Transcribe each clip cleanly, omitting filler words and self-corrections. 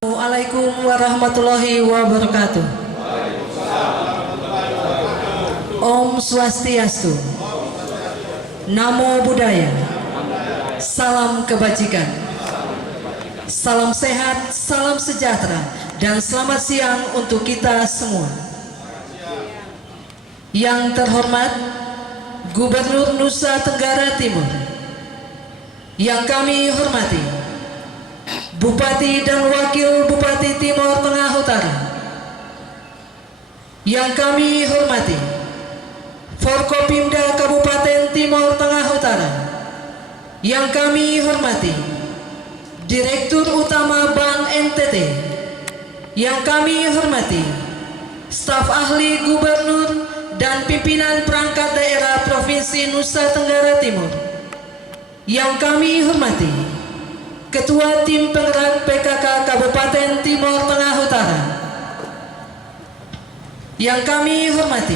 Assalamualaikum warahmatullahi wabarakatuh. Om Swastiastu. Namo Buddhaya. Salam kebajikan. Salam sehat, salam sejahtera, dan selamat siang untuk kita semua. Yang terhormat Gubernur Nusa Tenggara Timur, yang kami hormati Bupati dan Wakil Bupati Timur Tengah Utara, yang kami hormati Forkopimda Kabupaten Timur Tengah Utara, yang kami hormati Direktur Utama Bank NTT, yang kami hormati staf ahli Gubernur dan pimpinan perangkat daerah Provinsi Nusa Tenggara Timur, yang kami hormati Ketua Tim Penggerak PKK Kabupaten Timur Tengah Utara, yang kami hormati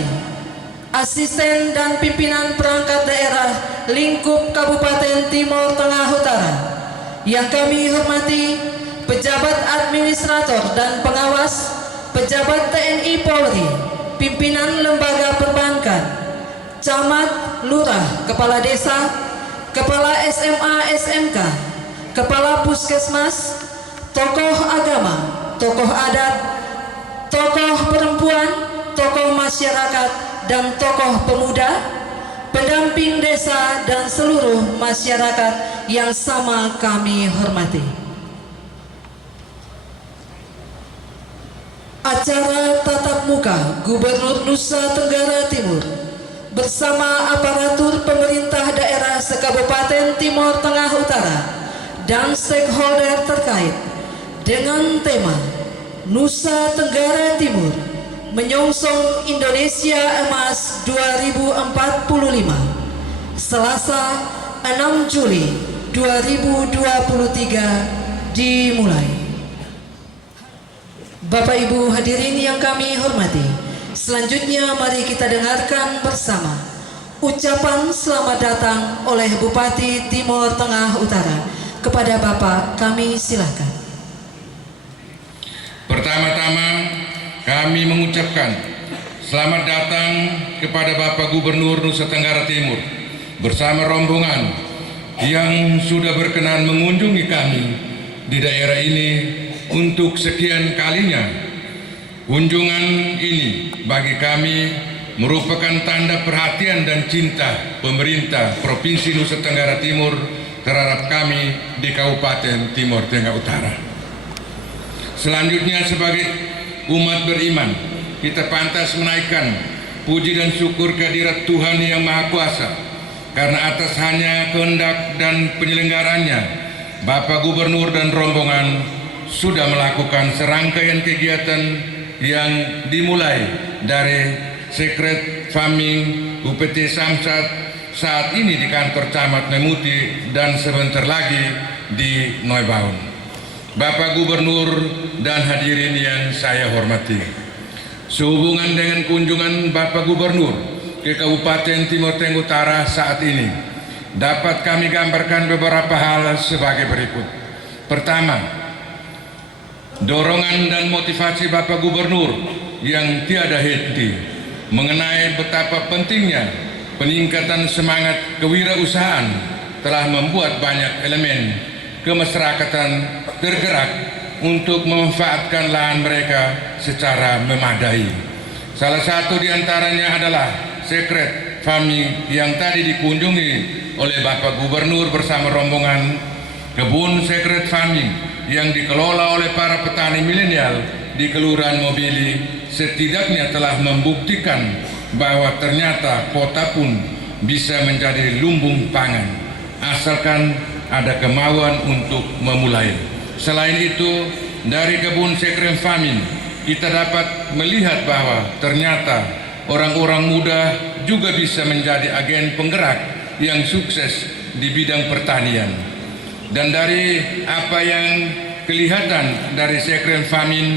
asisten dan pimpinan perangkat daerah lingkup Kabupaten Timur Tengah Utara, yang kami hormati pejabat administrator dan pengawas, pejabat TNI Polri, pimpinan lembaga perbankan, camat, lurah, kepala desa, kepala SMA SMK, kepala puskesmas, tokoh agama, tokoh adat, tokoh perempuan, tokoh masyarakat, dan tokoh pemuda, pendamping desa, dan seluruh masyarakat yang sama kami hormati. Acara tatap muka Gubernur Nusa Tenggara Timur bersama aparatur pemerintah daerah sekabupaten Timur Tengah Utara dan stakeholder terkait dengan tema Nusa Tenggara Timur menyongsong Indonesia Emas 2045, Selasa 6 Juli 2023 dimulai. Bapak Ibu hadirin yang kami hormati, selanjutnya mari kita dengarkan bersama ucapan selamat datang oleh Bupati Timur Tengah Utara. Kepada Bapak kami silakan. Pertama-tama kami mengucapkan selamat datang kepada Bapak Gubernur Nusa Tenggara Timur bersama rombongan yang sudah berkenan mengunjungi kami di daerah ini untuk sekian kalinya. Kunjungan ini bagi kami merupakan tanda perhatian dan cinta pemerintah Provinsi Nusa Tenggara Timur terhadap kami di Kabupaten Timur Tengah Utara. Selanjutnya, sebagai umat beriman, kita pantas menaikkan puji dan syukur kehadirat Tuhan Yang Maha Kuasa, karena atas hanya kehendak dan penyelenggarannya, Bapak Gubernur dan rombongan sudah melakukan serangkaian kegiatan yang dimulai dari Secret Farming UPT Samsat saat ini di kantor Camat Memuti dan sebentar lagi di Neubaun. Bapak Gubernur dan hadirin yang saya hormati, sehubungan dengan kunjungan Bapak Gubernur ke Kabupaten Timur Tengah Utara saat ini, dapat kami gambarkan beberapa hal sebagai berikut. Pertama, dorongan dan motivasi Bapak Gubernur yang tiada henti mengenai betapa pentingnya peningkatan semangat kewirausahaan telah membuat banyak elemen kemasyarakatan tergerak untuk memanfaatkan lahan mereka secara memadai. Salah satu di antaranya adalah Secret Farming yang tadi dikunjungi oleh Bapak Gubernur bersama rombongan. Kebun Secret Farming yang dikelola oleh para petani milenial di Kelurahan Mobili setidaknya telah membuktikan bahwa ternyata kota pun bisa menjadi lumbung pangan asalkan ada kemauan untuk memulai. Selain itu, dari kebun Secret Farming kita dapat melihat bahwa ternyata orang-orang muda juga bisa menjadi agen penggerak yang sukses di bidang pertanian. Dan dari apa yang kelihatan dari Secret Farming,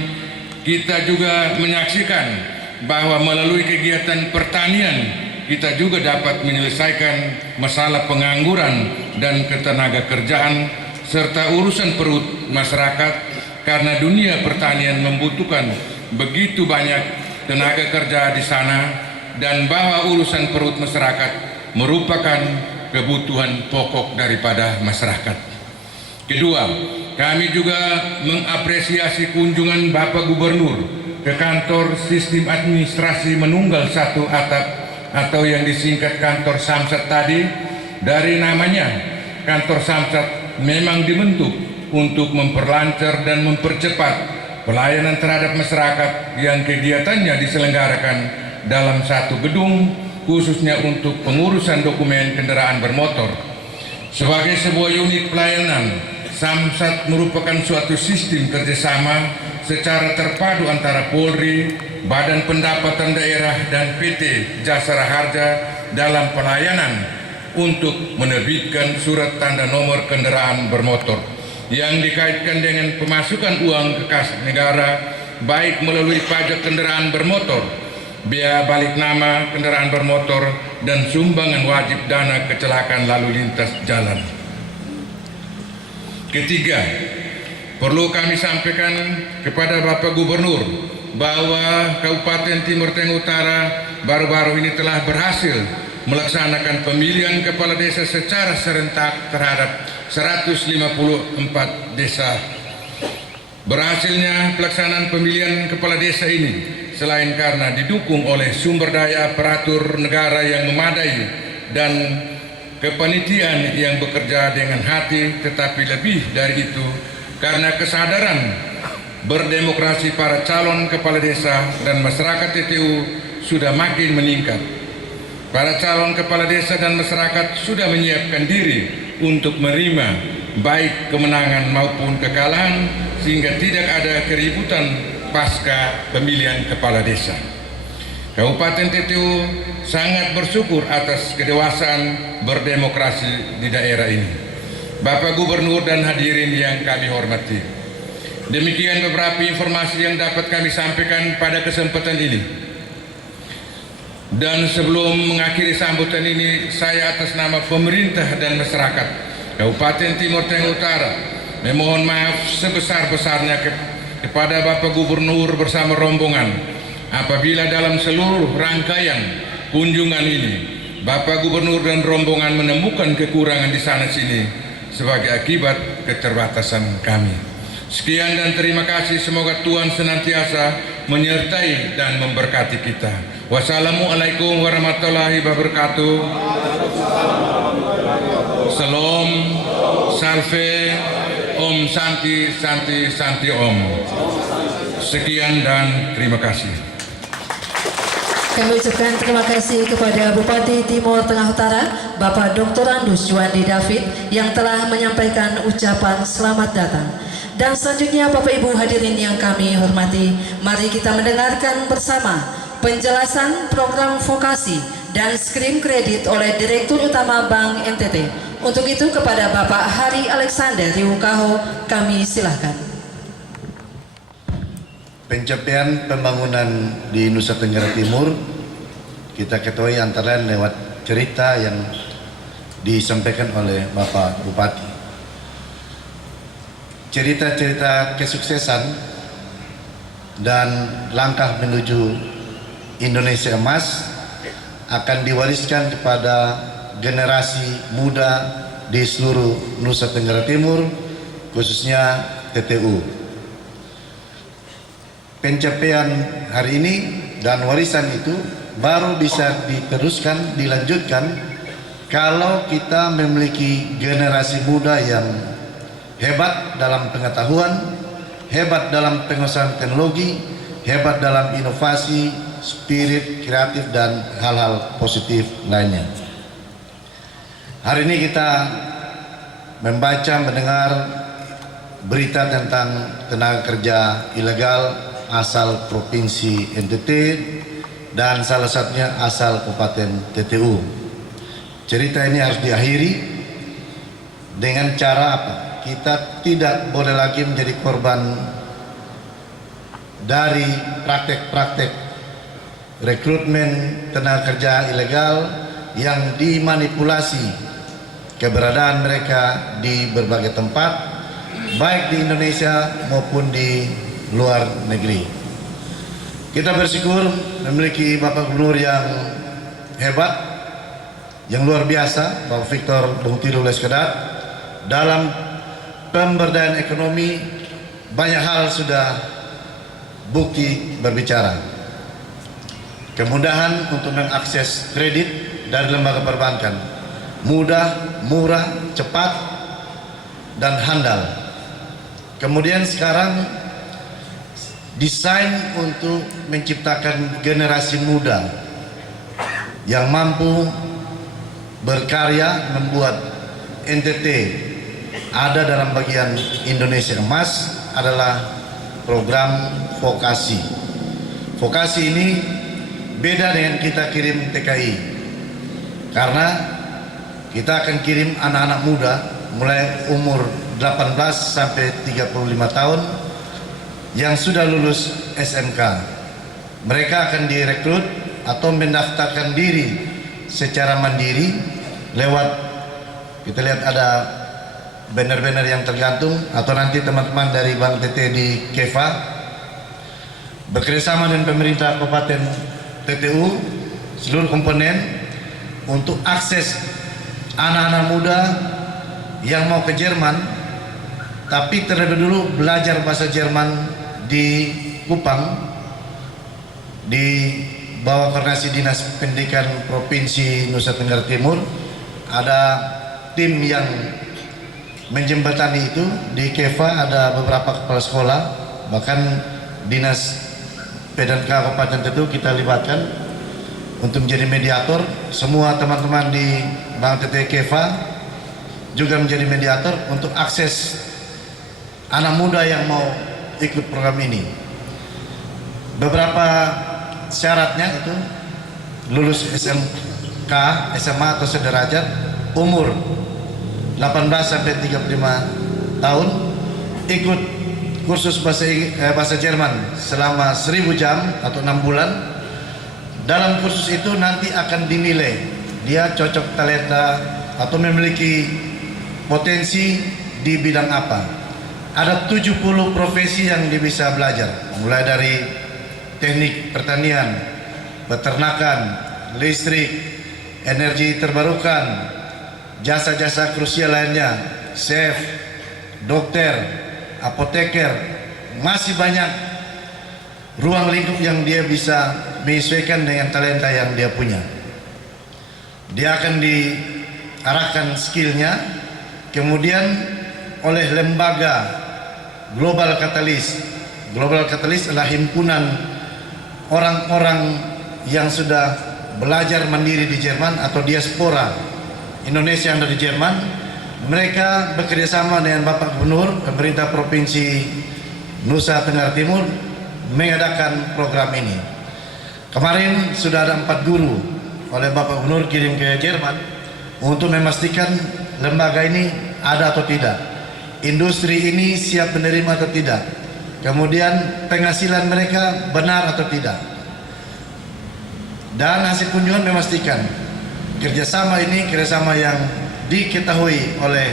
kita juga menyaksikan bahwa melalui kegiatan pertanian kita juga dapat menyelesaikan masalah pengangguran dan ketenaga kerjaan serta urusan perut masyarakat, karena dunia pertanian membutuhkan begitu banyak tenaga kerja di sana, dan bahwa urusan perut masyarakat merupakan kebutuhan pokok daripada masyarakat. Kedua, kami juga mengapresiasi kunjungan Bapak Gubernur ke kantor Sistem Administrasi Menunggal Satu Atap atau yang disingkat kantor Samsat tadi. Dari namanya, kantor Samsat memang dibentuk untuk memperlancar dan mempercepat pelayanan terhadap masyarakat yang kegiatannya diselenggarakan dalam satu gedung, khususnya untuk pengurusan dokumen kendaraan bermotor. Sebagai sebuah unit pelayanan, Samsat merupakan suatu sistem kerjasama secara terpadu antara Polri, Badan Pendapatan Daerah, dan PT Jasara Harja dalam pelayanan untuk menerbitkan surat tanda nomor kendaraan bermotor yang dikaitkan dengan pemasukan uang ke kas negara, baik melalui pajak kendaraan bermotor, biaya balik nama kendaraan bermotor, dan sumbangan wajib dana kecelakaan lalu lintas jalan. Ketiga, perlu kami sampaikan kepada Bapak Gubernur bahwa Kabupaten Timur Tengah Utara baru-baru ini telah berhasil melaksanakan pemilihan kepala desa secara serentak terhadap 154 desa. Berhasilnya pelaksanaan pemilihan kepala desa ini selain karena didukung oleh sumber daya aparatur negara yang memadai dan kepanitiaan yang bekerja dengan hati, tetapi lebih dari itu karena kesadaran berdemokrasi para calon kepala desa dan masyarakat TTU sudah makin meningkat. Para calon kepala desa dan masyarakat sudah menyiapkan diri untuk menerima baik kemenangan maupun kekalahan sehingga tidak ada keributan pasca pemilihan kepala desa. Kabupaten TTU sangat bersyukur atas kedewasaan berdemokrasi di daerah ini. Bapak Gubernur dan hadirin yang kami hormati, demikian beberapa informasi yang dapat kami sampaikan pada kesempatan ini. Dan sebelum mengakhiri sambutan ini, saya atas nama pemerintah dan masyarakat Kabupaten Timur Tengah Utara memohon maaf sebesar-besarnya kepada Bapak Gubernur bersama rombongan apabila dalam seluruh rangkaian kunjungan ini Bapak Gubernur dan rombongan menemukan kekurangan di sana sini sebagai akibat keterbatasan kami. Sekian dan terima kasih. Semoga Tuhan senantiasa menyertai dan memberkati kita. Wassalamualaikum warahmatullahi wabarakatuh. Salam, salve, Om Santi, Santi, Santi Om. Sekian dan terima kasih. Kami ucapkan terima kasih kepada Bupati Timur Tengah Utara, Bapak Dr. Andus Juandi David yang telah menyampaikan ucapan selamat datang. Dan selanjutnya Bapak Ibu hadirin yang kami hormati, mari kita mendengarkan bersama penjelasan program vokasi dan skrim kredit oleh Direktur Utama Bank NTT. Untuk itu kepada Bapak Hari Alexander Riukaho kami silahkan. Pencapaian pembangunan di Nusa Tenggara Timur kita ketahui antara lain lewat cerita yang disampaikan oleh Bapak Bupati. Cerita-cerita kesuksesan dan langkah menuju Indonesia emas akan diwariskan kepada generasi muda di seluruh Nusa Tenggara Timur, khususnya TTU. Pencapaian hari ini dan warisan itu baru bisa diteruskan, dilanjutkan kalau kita memiliki generasi muda yang hebat dalam pengetahuan, hebat dalam penguasaan teknologi, hebat dalam inovasi, spirit kreatif dan hal-hal positif lainnya. Hari ini kita membaca, mendengar berita tentang tenaga kerja ilegal asal Provinsi NTT dan salah satunya asal Kabupaten TTU. Cerita ini harus diakhiri dengan cara apa? Kita tidak boleh lagi menjadi korban dari praktek-praktek rekrutmen tenaga kerja ilegal yang dimanipulasi keberadaan mereka di berbagai tempat, baik di Indonesia maupun di luar negeri. Kita bersyukur memiliki Bapak Gubernur yang hebat, yang luar biasa, Bapak Victor Bungtilu Leskedat. Dalam pemberdayaan ekonomi banyak hal sudah bukti berbicara. Kemudahan untuk mengakses kredit dari lembaga perbankan, mudah, murah, cepat, dan handal. Kemudian sekarang desain untuk menciptakan generasi muda yang mampu berkarya membuat NTT ada dalam bagian Indonesia emas adalah program vokasi. Vokasi ini beda dengan kita kirim TKI, karena kita akan kirim anak-anak muda mulai umur 18 sampai 35 tahun yang sudah lulus SMK. Mereka akan direkrut atau mendaftarkan diri secara mandiri lewat, kita lihat ada banner-banner yang tergantung, atau nanti teman-teman dari Bank TT di KEVA bekerjasama dengan pemerintah Kabupaten TTU seluruh komponen untuk akses anak-anak muda yang mau ke Jerman tapi terlebih dulu belajar bahasa Jerman di Kupang di bawah koordinasi Dinas Pendidikan Provinsi Nusa Tenggara Timur. Ada tim yang menjembatani itu. Di KEVA ada beberapa kepala sekolah, bahkan Dinas PDNK Kabupaten TTU kita libatkan untuk menjadi mediator. Semua teman-teman di Bank TT KEVA juga menjadi mediator untuk akses anak muda yang mau ikut program ini. Beberapa syaratnya itu lulus SMK, SMA atau sederajat, umur 18 sampai 35 tahun, ikut kursus bahasa Jerman selama 1000 jam atau 6 bulan. Dalam kursus itu nanti akan dinilai dia cocok talenta atau memiliki potensi di bidang apa. Ada 70 profesi yang dia bisa belajar, mulai dari teknik pertanian, peternakan, listrik, energi terbarukan, jasa-jasa krusial lainnya, chef, dokter, apoteker. Masih banyak ruang lingkup yang dia bisa menyesuaikan dengan talenta yang dia punya. Dia akan diarahkan skillnya, kemudian oleh lembaga Global Catalyst. Global Catalyst adalah himpunan orang-orang yang sudah belajar mandiri di Jerman atau diaspora Indonesia yang ada di Jerman. Mereka bekerjasama dengan Bapak Gubernur, pemerintah Provinsi Nusa Tenggara Timur mengadakan program ini. Kemarin sudah ada 4 guru oleh Bapak Gubernur kirim ke Jerman untuk memastikan lembaga ini ada atau tidak, industri ini siap menerima atau tidak, kemudian penghasilan mereka benar atau tidak. Dan hasil kunjungan memastikan kerjasama ini kerjasama yang diketahui oleh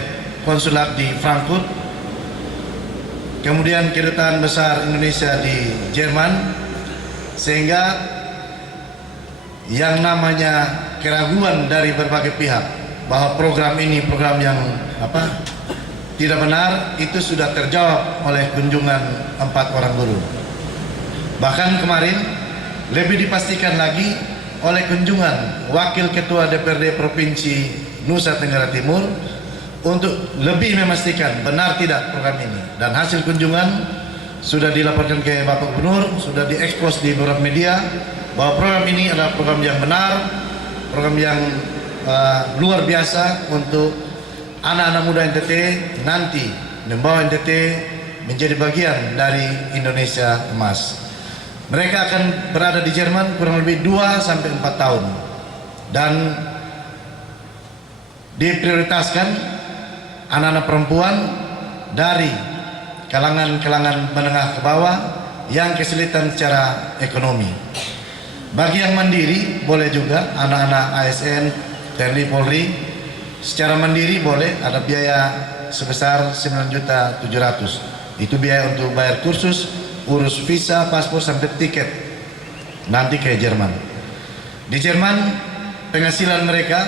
konsulat di Frankfurt, kemudian kedutaan besar Indonesia di Jerman, sehingga yang namanya keraguan dari berbagai pihak bahwa program ini program yang tidak benar itu sudah terjawab oleh kunjungan 4 orang guru. Bahkan kemarin lebih dipastikan lagi oleh kunjungan Wakil Ketua DPRD Provinsi Nusa Tenggara Timur untuk lebih memastikan benar tidak program ini. Dan hasil kunjungan sudah dilaporkan ke Bapak Gubernur, sudah diekspos di beberapa media bahwa program ini adalah program yang benar, program yang luar biasa untuk anak-anak muda NTT nanti membawa NTT menjadi bagian dari Indonesia Emas. Mereka akan berada di Jerman kurang lebih 2 sampai 4 tahun dan diprioritaskan anak-anak perempuan dari kalangan-kalangan menengah ke bawah yang kesulitan secara ekonomi. Bagi yang mandiri boleh juga, anak-anak ASN, TNI, Polri secara mandiri boleh, ada biaya sebesar 9.700.000. Itu biaya untuk bayar kursus, urus visa, paspor sampai tiket nanti ke Jerman. Di Jerman penghasilan mereka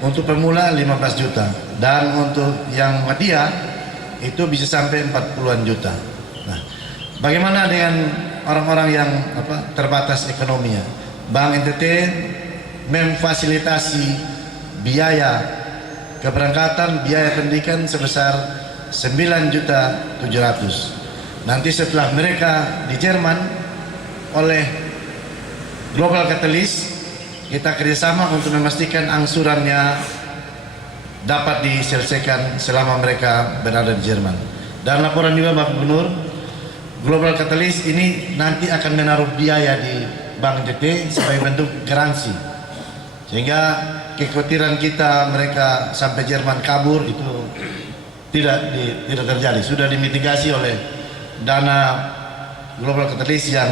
untuk pemula 15 juta dan untuk yang media itu bisa sampai 40-an juta. Nah, bagaimana dengan orang-orang yang terbatas ekonominya? Bank NTT memfasilitasi biaya keberangkatan, biaya pendidikan sebesar 9.700.000. Nanti setelah mereka di Jerman oleh Global Catalyst, kita kerjasama untuk memastikan angsurannya dapat diselesaikan selama mereka berada di Jerman. Dan laporan juga Bapak Gubernur, Global Catalyst ini nanti akan menaruh biaya di Bank NTT sebagai bentuk garansi, sehingga kekhawatiran kita mereka sampai Jerman kabur itu tidak terjadi. Sudah dimitigasi oleh dana Global Catalyst yang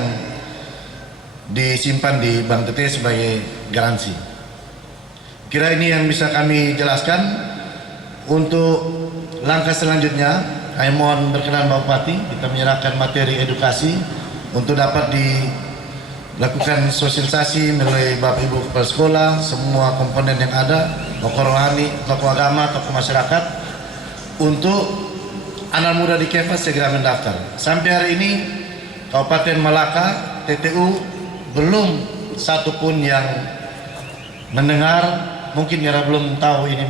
disimpan di Bank NTT sebagai garansi. Kira ini yang bisa kami jelaskan. Untuk langkah selanjutnya, saya mohon berkenan Bapak Bupati, kita menyerahkan materi edukasi untuk dapat dilakukan sosialisasi melalui Bapak Ibu Kepala Sekolah, semua komponen yang ada, tokoh rohani, tokoh agama, tokoh masyarakat, untuk anak muda di Kefas segera mendaftar. Sampai hari ini Kabupaten Malaka, TTU belum satupun yang mendengar, mungkin karena belum tahu ini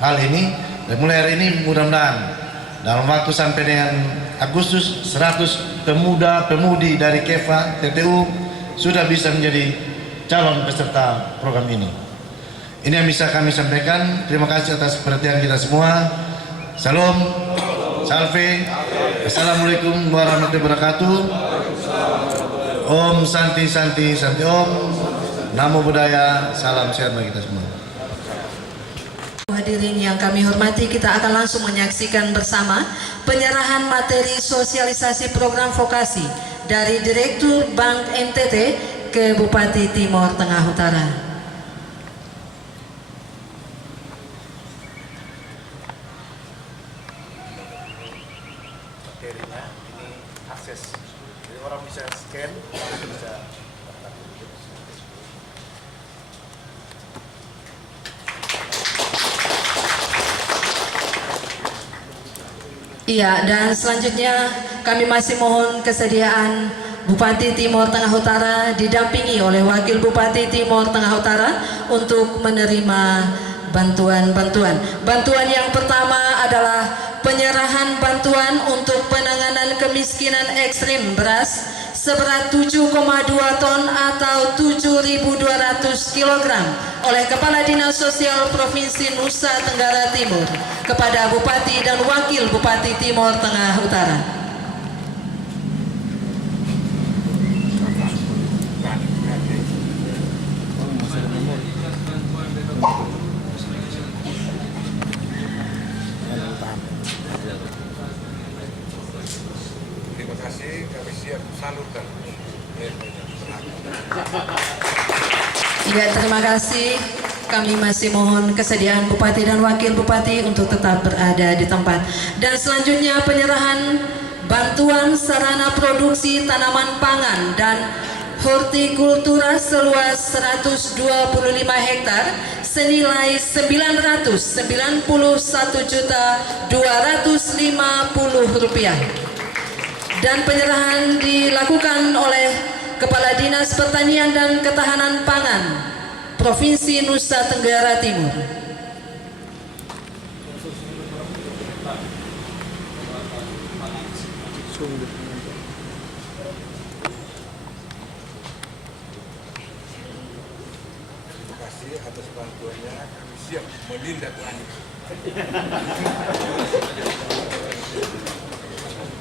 hal ini. Dan mulai hari ini mudah-mudahan dalam waktu sampai dengan Agustus 100 pemuda-pemudi dari KEFA TTU sudah bisa menjadi calon peserta program ini. Ini yang bisa kami sampaikan. Terima kasih atas perhatian kita semua. Salam Salve. Assalamualaikum warahmatullahi wabarakatuh. Om Santi Santi Santi Om. Namo Buddhaya. Salam sehat bagi kita semua. Hadirin yang kami hormati, kita akan langsung menyaksikan bersama penyerahan materi sosialisasi program vokasi dari Direktur Bank NTT ke Bupati Timor Tengah Utara. Materinya ini akses, jadi orang bisa scan, bisa. Iya, dan selanjutnya kami masih mohon kesediaan Bupati Timor Tengah Utara didampingi oleh Wakil Bupati Timor Tengah Utara untuk menerima bantuan-bantuan. Bantuan yang pertama adalah penyerahan bantuan untuk penanganan kemiskinan ekstrim beras seberat 7,2 ton atau 7.200 kg oleh Kepala Dinas Sosial Provinsi Nusa Tenggara Timur kepada Bupati dan Wakil Bupati Timor Tengah Utara. Terima kasih, kami siap salurkan. Ya, terima kasih. Kami masih mohon kesediaan Bupati dan Wakil Bupati untuk tetap berada di tempat. Dan selanjutnya penyerahan bantuan sarana produksi tanaman pangan dan hortikultura seluas 125 hektar senilai Rp991.250.000. Dan penyerahan dilakukan oleh Kepala Dinas Pertanian dan Ketahanan Pangan Provinsi Nusa Tenggara Timur. Terima kasih atas bantuannya, kami siap menindaklanjuti.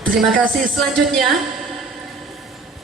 Terima kasih. Selanjutnya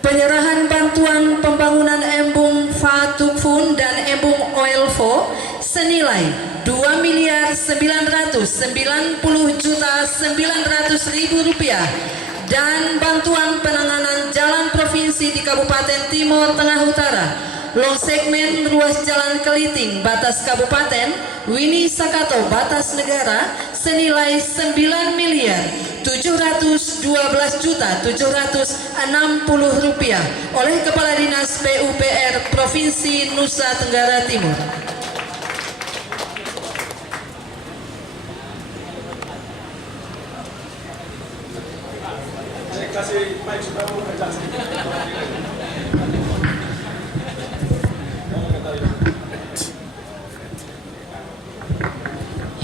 penyerahan bantuan pembangunan embung Fatukfun dan embung Oilfo senilai Rp2.990.900.000 dan bantuan penanganan jalan provinsi di Kabupaten Timor Tengah Utara, long segmen ruas jalan Keliting batas Kabupaten, Wini Sakato batas negara senilai Rp9.712.760.000 oleh Kepala Dinas PUPR Provinsi Nusa Tenggara Timur.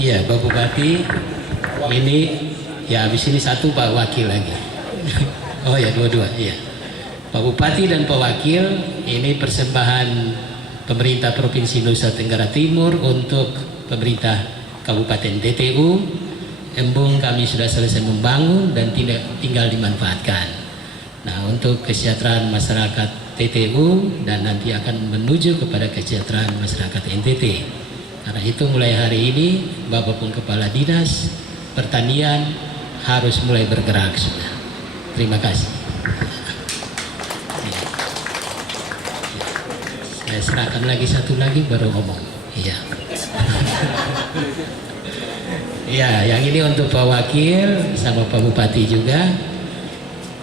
Iya, Pak Bupati, ini ya habis ini satu Pak Wakil lagi. Oh ya, dua-dua, iya. Pak Bupati dan Pak Wakil, ini persembahan pemerintah Provinsi Nusa Tenggara Timur untuk pemerintah Kabupaten TTU. Embung kami sudah selesai membangun dan tinggal dimanfaatkan. Nah, untuk kesejahteraan masyarakat TTU dan nanti akan menuju kepada kesejahteraan masyarakat NTT. Karena itu mulai hari ini Bapak Kepala Dinas Pertanian harus mulai bergerak sudah. Terima kasih. Saya serahkan lagi satu lagi baru ngomong. Iya. Ya, yang ini untuk Pak Wakil sama Pak Bupati juga.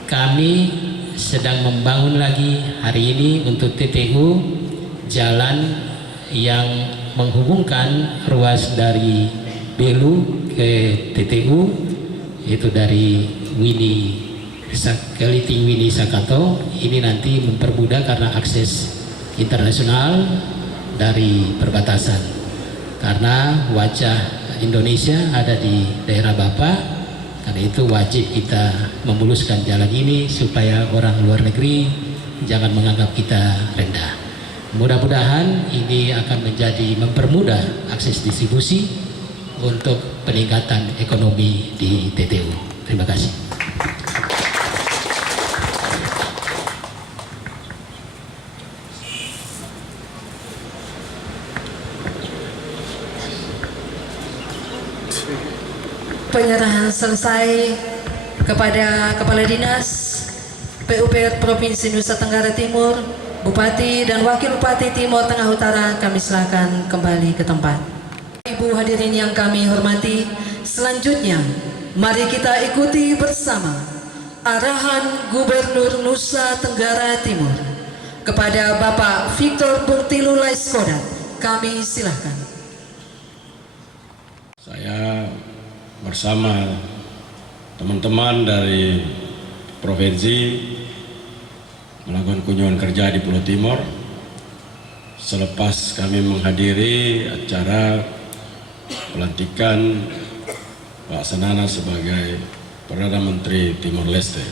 Kami sedang membangun lagi hari ini untuk TTU jalan yang menghubungkan ruas dari Belu ke TTU, itu dari Keliting Wini Sakato. Ini nanti mempermudah karena akses internasional dari perbatasan, karena wajah Indonesia ada di daerah Bapak. Karena itu wajib kita memuluskan jalan ini supaya orang luar negeri jangan menganggap kita rendah. Mudah-mudahan ini akan menjadi mempermudah akses distribusi untuk peningkatan ekonomi di TTU. Terima kasih. Penyerahan selesai kepada Kepala Dinas PUPR Provinsi Nusa Tenggara Timur, Bupati dan Wakil Bupati Timur Tengah Utara. Kami silakan kembali ke tempat. Ibu hadirin yang kami hormati, selanjutnya mari kita ikuti bersama arahan Gubernur Nusa Tenggara Timur kepada Bapak Victor Bungtilu Laiskodat. Kami silakan. Saya bersama teman-teman dari provinsi melakukan kunjungan kerja di Pulau Timor selepas kami menghadiri acara pelantikan Pak Sanana sebagai Perdana Menteri Timor Leste.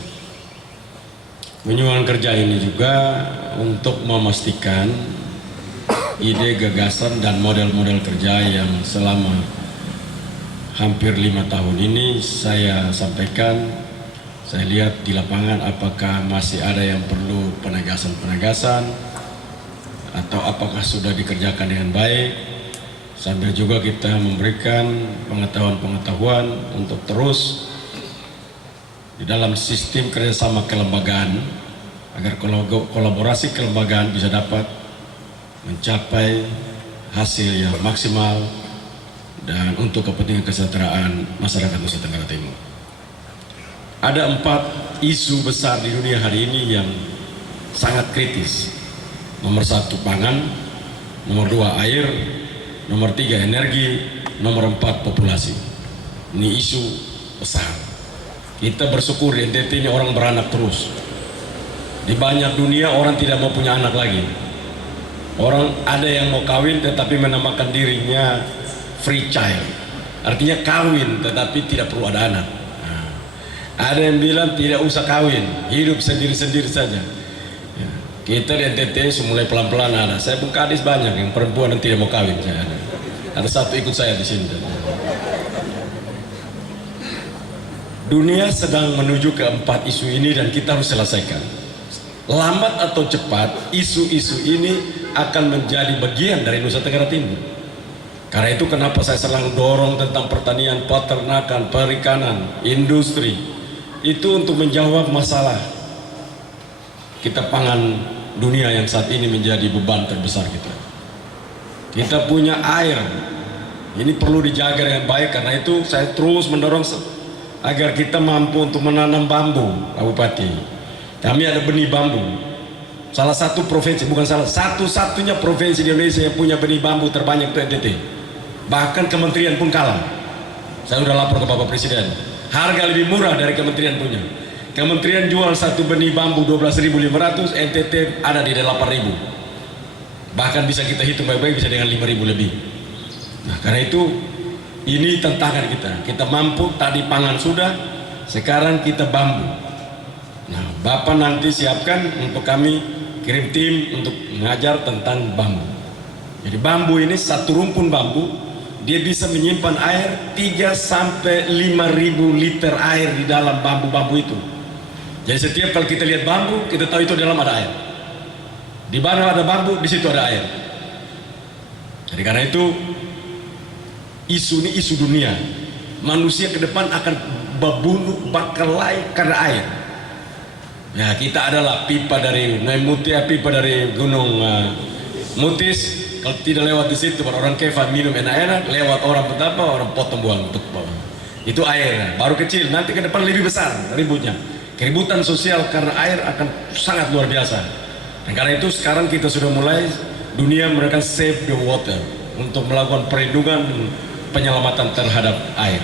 Kunjungan kerja ini juga untuk memastikan ide, gagasan, dan model-model kerja yang selama hampir 5 tahun ini saya sampaikan, saya lihat di lapangan apakah masih ada yang perlu penegasan-penegasan atau apakah sudah dikerjakan dengan baik, sambil juga kita memberikan pengetahuan-pengetahuan untuk terus di dalam sistem kerjasama kelembagaan agar kolaborasi kelembagaan bisa dapat mencapai hasil yang maksimal dan untuk kepentingan kesejahteraan masyarakat Nusa Tenggara Timur. Ada 4 isu besar di dunia hari ini yang sangat kritis. Nomor 1 pangan, nomor 2 air, nomor 3 energi, nomor 4 populasi. Ini isu besar. Kita bersyukur di NTT ini orang beranak terus. Di banyak dunia orang tidak mau punya anak lagi. Orang ada yang mau kawin tetapi menamakan dirinya free child, artinya kawin tetapi tidak perlu ada anak. Nah, ada yang bilang tidak usah kawin, hidup sendiri-sendiri saja. Ya, kita di NTT mulai pelan-pelan ada. Saya pun kadis banyak yang perempuan yang tidak mau kawin. Saya ada 1 ikut saya di sini. Dunia sedang menuju ke 4 isu ini dan kita harus selesaikan. Lambat atau cepat, isu-isu ini akan menjadi bagian dari Nusa Tenggara Timur. Karena itu kenapa saya selalu dorong tentang pertanian, peternakan, perikanan, industri. Itu untuk menjawab masalah kita pangan dunia yang saat ini menjadi beban terbesar kita. Kita punya air, ini perlu dijaga dengan baik. Karena itu saya terus mendorong agar kita mampu untuk menanam bambu, Pak Bupati. Kami ada benih bambu. Salah satu provinsi, bukan salah, satu-satunya provinsi di Indonesia yang punya benih bambu terbanyak itu NTT. Bahkan kementerian pun kalah. Saya sudah lapor ke Bapak Presiden, harga lebih murah dari kementerian punya. Kementerian jual 1 benih bambu 12.500, NTT ada di 8.000. Bahkan bisa kita hitung baik-baik bisa dengan 5.000 lebih. Nah, karena itu ini tantangan kita. Kita mampu, tadi pangan sudah, sekarang kita bambu. Nah, Bapak nanti siapkan untuk kami kirim tim untuk mengajar tentang bambu. Jadi bambu ini 1 rumpun bambu dia bisa menyimpan air 3 sampai 5.000 liter air di dalam bambu-bambu itu. Jadi setiap kali kita lihat bambu, kita tahu itu di dalam ada air. Di mana ada bambu, di situ ada air. Jadi karena itu isu ini isu dunia. Manusia ke depan akan berbunu bakalai karena air. Ya, kita adalah pipa dari Mutia, pipa dari Gunung Mutis. Kalau tidak lewat di situ, orang kefa minum enak-enak, lewat orang betapa, orang potong buang untuk itu air. Baru kecil, nanti ke depan lebih besar ributnya. Keributan sosial karena air akan sangat luar biasa. Dan karena itu sekarang kita sudah mulai dunia mereka save the water untuk melakukan perlindungan penyelamatan terhadap air.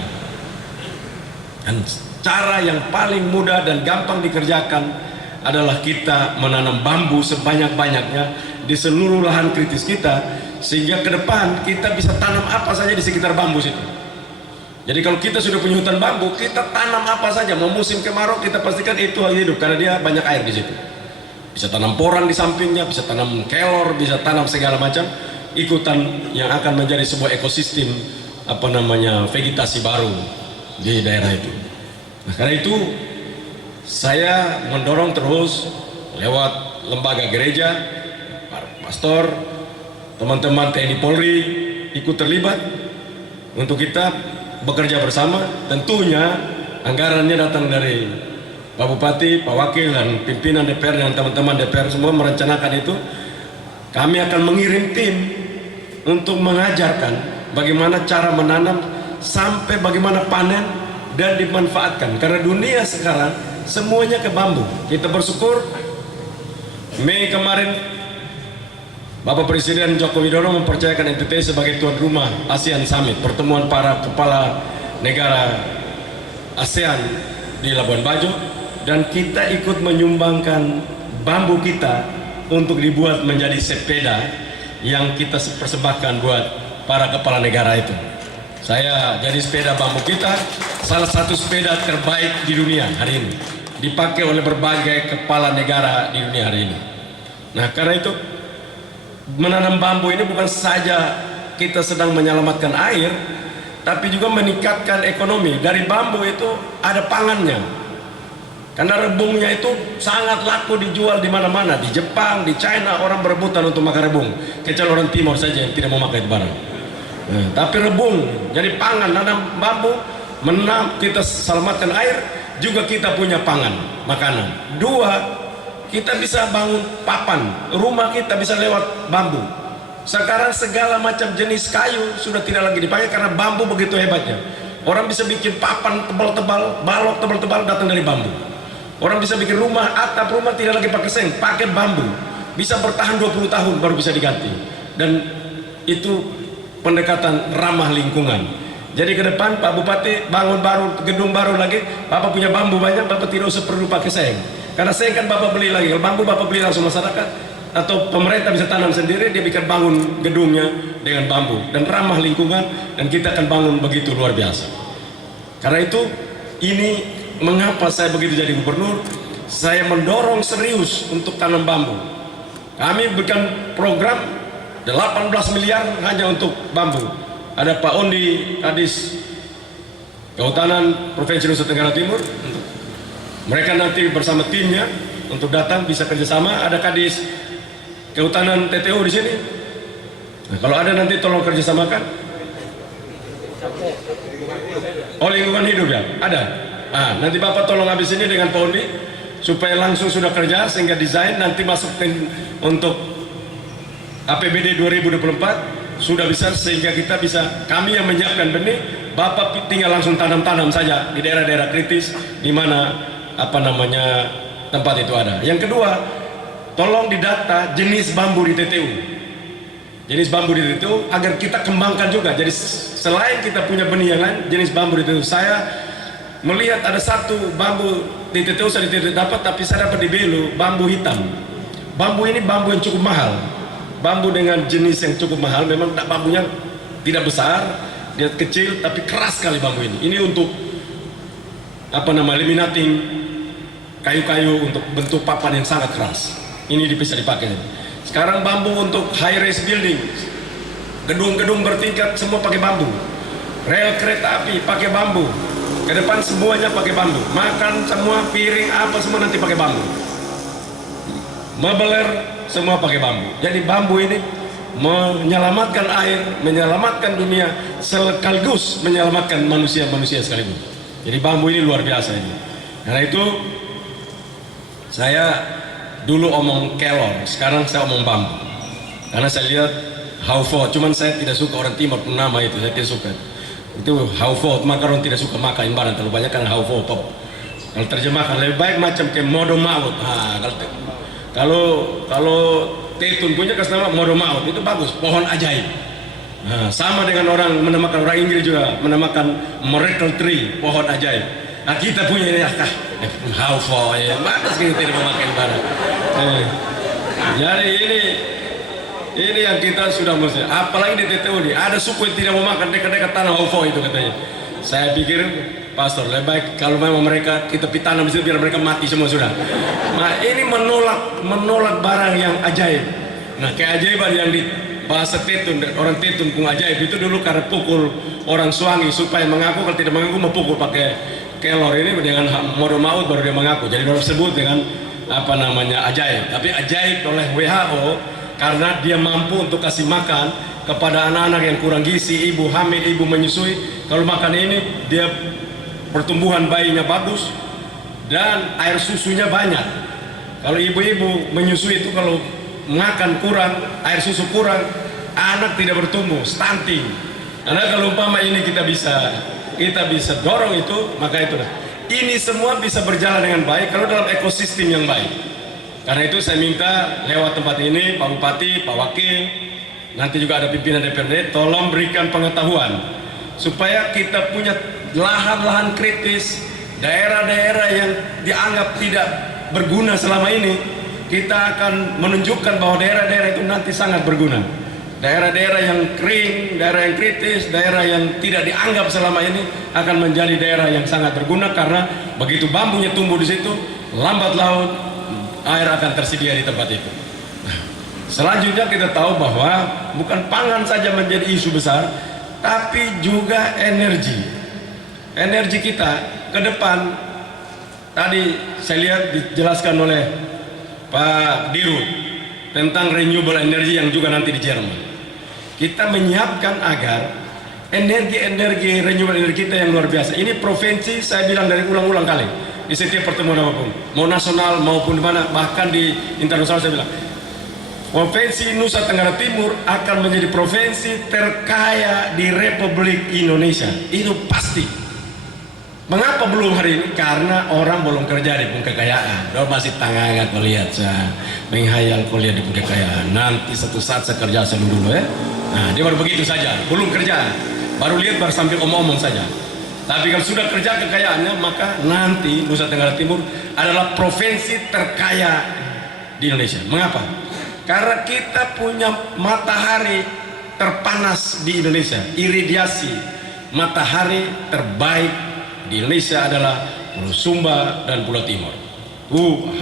Dan cara yang paling mudah dan gampang dikerjakan adalah kita menanam bambu sebanyak-banyaknya di seluruh lahan kritis kita, sehingga ke depan kita bisa tanam apa saja di sekitar bambu situ. Jadi kalau kita sudah punya hutan bambu, kita tanam apa saja. Mau musim kemarau kita pastikan itu hidup karena dia banyak air di situ. Bisa tanam porang di sampingnya, bisa tanam kelor, bisa tanam segala macam ikutan yang akan menjadi sebuah ekosistem vegetasi baru di daerah itu. Nah, karena itu saya mendorong terus lewat lembaga gereja, para pastor, teman-teman TNI Polri ikut terlibat untuk kita bekerja bersama. Tentunya anggarannya datang dari Pak Bupati, Pak Wakil, dan pimpinan DPR dan teman-teman DPR semua merencanakan itu. Kami akan mengirim tim untuk mengajarkan bagaimana cara menanam sampai bagaimana panen dan dimanfaatkan. Karena dunia sekarang semuanya ke bambu. Kita bersyukur Mei kemarin Bapak Presiden Joko Widodo mempercayakan NTT sebagai tuan rumah ASEAN Summit, pertemuan para kepala negara ASEAN di Labuan Bajo, dan kita ikut menyumbangkan bambu kita untuk dibuat menjadi sepeda yang kita persembahkan buat para kepala negara itu. Saya jadi sepeda bambu kita salah satu sepeda terbaik di dunia hari ini, dipakai oleh berbagai kepala negara di dunia hari ini. Nah, karena itu menanam bambu ini bukan saja kita sedang menyelamatkan air, tapi juga meningkatkan ekonomi. Dari bambu itu ada pangannya, karena rebungnya itu sangat laku dijual di mana-mana. Di Jepang, di China orang berebutan untuk makan rebung, kecuali orang timur saja yang tidak mau makan itu barang. Nah, tapi rebung jadi pangan, nanam bambu, menanam, kita selamatkan air, juga kita punya pangan, makanan. Dua, kita bisa bangun papan, rumah kita bisa lewat bambu. Sekarang segala macam jenis kayu sudah tidak lagi dipakai karena bambu begitu hebatnya. Orang bisa bikin papan tebal-tebal, balok tebal-tebal datang dari bambu. Orang bisa bikin rumah, atap rumah tidak lagi pakai seng, pakai bambu. Bisa bertahan 20 tahun baru bisa diganti. Dan itu pendekatan ramah lingkungan. Jadi ke depan Pak Bupati bangun baru, gedung baru lagi, Bapak punya bambu banyak, Bapak tidak usah perlu pakai seng. Karena seng kan Bapak beli lagi, kalau bambu Bapak beli langsung masyarakat, atau pemerintah bisa tanam sendiri, dia bisa bangun gedungnya dengan bambu. Dan ramah lingkungan, dan kita akan bangun begitu luar biasa. Karena itu, ini mengapa saya begitu jadi gubernur, saya mendorong serius untuk tanam bambu. Kami berikan program 18 miliar hanya untuk bambu. Ada Pak Ondi, Kadis Kehutanan Provinsi Nusa Tenggara Timur. Mereka nanti bersama timnya untuk datang bisa kerjasama. Ada Kadis Kehutanan TTU di sini. Nah, kalau ada nanti tolong kerjasamakan. Oh, lingkungan hidup ya, ada. Nah, nanti Bapak tolong habis ini dengan Pak Ondi supaya langsung sudah kerja sehingga desain nanti masukin untuk APBD 2024 sudah bisa, sehingga kita bisa, kami yang menyiapkan benih, Bapak tinggal langsung tanam-tanam saja di daerah-daerah kritis di mana tempat itu ada. Yang kedua, tolong didata jenis bambu di TTU. Jenis bambu di TTU agar kita kembangkan juga. Jadi selain kita punya benih yang lain, jenis bambu di TTU. Saya melihat ada satu bambu di TTU saya tidak dapat, tapi saya dapat di Belu, bambu hitam. Bambu ini bambu yang cukup mahal. Bambu dengan jenis yang cukup mahal, memang bambunya tidak besar, dia kecil, tapi keras sekali bambu ini. Ini untuk eliminating kayu-kayu untuk bentuk papan yang sangat keras. Ini bisa dipakai. Sekarang bambu untuk high rise building, gedung-gedung bertingkat semua pakai bambu. Rel kereta api pakai bambu. Ke depan semuanya pakai bambu. Makan semua, piring apa semua nanti pakai bambu. Mebeler semua pakai bambu. Jadi bambu ini menyelamatkan air, menyelamatkan dunia, sekaligus menyelamatkan manusia-manusia sekaligus. Jadi bambu ini luar biasa ini. Karena itu saya dulu omong kelor, sekarang saya omong bambu. Karena saya lihat haufo, cuman saya tidak suka orang timur nama itu, saya tidak suka. Itu haufo, maka orang tidak suka makan barang terlalu banyak kan haufo. Kalau terjemahkan lebih baik macam kayak modo maut. Kalau Tetun punya kasih nama modo maut, itu bagus, pohon ajaib. Nah, sama dengan orang menamakan, orang Inggris juga menamakan miracle tree, pohon ajaib. Nah, kita punya ini haufo, ya bagus kita tidak memakai barang. Jadi ini yang kita sudah mesti. Apalagi di TTU ini ada suku yang tidak mau makan dekat-dekat tanah haufo itu katanya. Saya pikir Pastor, lebih baik kalau memang mereka kita tanam di situ biar mereka mati semua sudah. Nah, ini menolak barang yang ajaib. Nah, keajaiban yang di bahasa Tetun, orang Tetun pun ajaib itu dulu karena pukul orang Suangi supaya mengaku, kalau tidak mengaku mau pukul pakai kelor ini dengan mode maut baru dia mengaku. Jadi baru sebut dengan apa namanya ajaib. Tapi ajaib oleh WHO karena dia mampu untuk kasih makan kepada anak-anak yang kurang gizi, ibu hamil, ibu menyusui. Kalau makan ini dia pertumbuhan bayinya bagus dan air susunya banyak. Kalau ibu-ibu menyusui itu kalau makan kurang, air susu kurang, anak tidak bertumbuh, stunting. Karena kalau umpama ini kita bisa dorong itu, maka itu ini semua bisa berjalan dengan baik kalau dalam ekosistem yang baik. Karena itu saya minta lewat tempat ini Pak Bupati, Pak Wakil, nanti juga ada pimpinan DPRD, tolong berikan pengetahuan supaya kita punya lahan-lahan kritis, daerah-daerah yang dianggap tidak berguna selama ini, kita akan menunjukkan bahwa daerah-daerah itu nanti sangat berguna. Daerah-daerah yang kering, daerah yang kritis, daerah yang tidak dianggap selama ini akan menjadi daerah yang sangat berguna karena begitu bambunya tumbuh di situ, lambat laun air akan tersedia di tempat itu. Selanjutnya kita tahu bahwa bukan pangan saja menjadi isu besar, tapi juga energi. Energi kita ke depan, tadi saya lihat dijelaskan oleh Pak Dirut tentang renewable energy yang juga nanti di Jerman. Kita menyiapkan agar energi renewable energy kita yang luar biasa. Ini provinsi saya bilang dari ulang-ulang kali di setiap pertemuan apapun, mau nasional maupun di mana, bahkan di internasional saya bilang, Provinsi Nusa Tenggara Timur akan menjadi provinsi terkaya di Republik Indonesia. Itu pasti. Mengapa belum hari ini? Karena orang belum kerja di pun kekayaan. Dia masih tangangan kau lihat saya menghayal kau lihat di pun kekayaan. Nanti satu saat saya kerja dulu ya. Nah dia baru begitu saja, belum kerja, baru lihat baru sambil omong-omong saja. Tapi kalau sudah kerja kekayaannya, maka nanti Nusa Tenggara Timur adalah provinsi terkaya di Indonesia. Mengapa? Karena kita punya matahari terpanas di Indonesia, iridiasi matahari terbaik di Indonesia adalah Pulau Sumba dan Pulau Timur.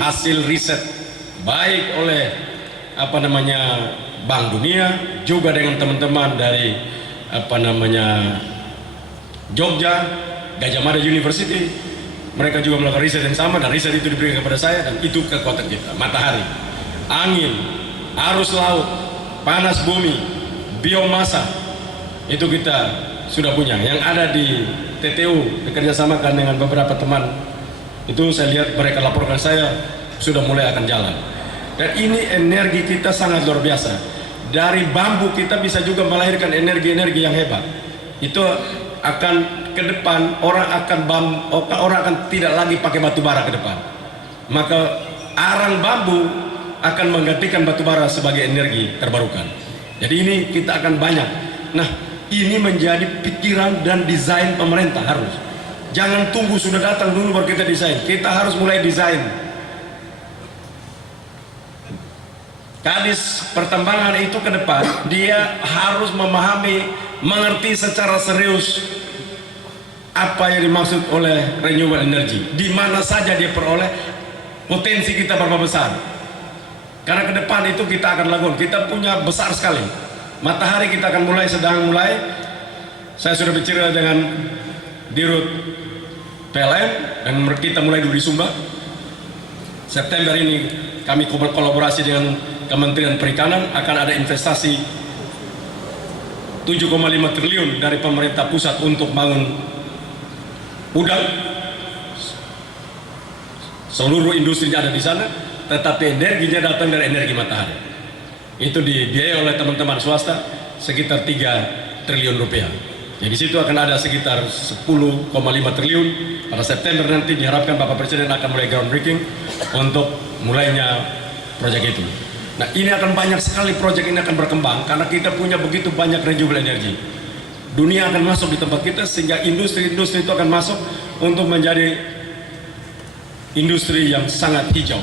Hasil riset baik oleh Bank Dunia juga dengan teman-teman dari Jogja, Gajah Mada University. Mereka juga melakukan riset yang sama dan riset itu diberikan kepada saya dan itu kekuatan kita. Matahari, angin, arus laut, panas bumi, biomasa itu kita sudah punya. Yang ada di TTU bekerjasamakan dengan beberapa teman itu saya lihat mereka laporkan saya sudah mulai akan jalan. Dan ini energi kita sangat luar biasa. Dari bambu kita bisa juga melahirkan energi-energi yang hebat. Itu akan ke depan orang akan tidak lagi pakai batu bara ke depan. Maka arang bambu akan menggantikan batu bara sebagai energi terbarukan. Jadi ini kita akan banyak. Nah, ini menjadi pikiran dan desain pemerintah harus. Jangan tunggu sudah datang dulu baru kita desain. Kita harus mulai desain. Kadis pertambangan itu ke depan dia harus memahami, mengerti secara serius apa yang dimaksud oleh renewable energy, di mana saja dia peroleh, potensi kita berapa besar. Karena ke depan itu kita akan lakukan, kita punya besar sekali. Matahari kita akan sedang mulai. Saya sudah bicara dengan Dirut PLN dan kita mulai dulu di Sumba. September ini kami kolaborasi dengan Kementerian Perikanan, akan ada investasi 7,5 triliun dari pemerintah pusat untuk bangun udang. Seluruh industrinya ada di sana, tetapi energinya datang dari energi matahari. Itu dibiayai oleh teman-teman swasta sekitar 3 triliun rupiah. Jadi situ akan ada sekitar 10,5 triliun. Pada September nanti diharapkan Bapak Presiden akan mulai groundbreaking untuk mulainya proyek itu. Nah ini akan banyak sekali proyek ini akan berkembang karena kita punya begitu banyak renewable energy. Dunia akan masuk di tempat kita sehingga industri-industri itu akan masuk untuk menjadi industri yang sangat hijau.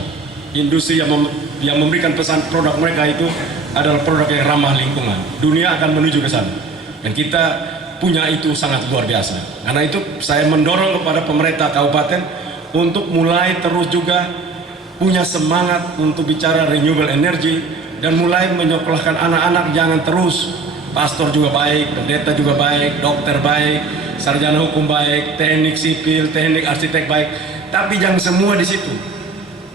Industri yang memberikan pesan produk mereka itu adalah produk yang ramah lingkungan. Dunia akan menuju ke sana. Dan kita punya itu sangat luar biasa. Karena itu saya mendorong kepada pemerintah kabupaten untuk mulai terus juga punya semangat untuk bicara renewable energy dan mulai menyekolahkan anak-anak. Jangan terus pastor juga baik, pendeta juga baik, dokter baik, sarjana hukum baik, teknik sipil, teknik arsitek baik, tapi jangan semua di situ.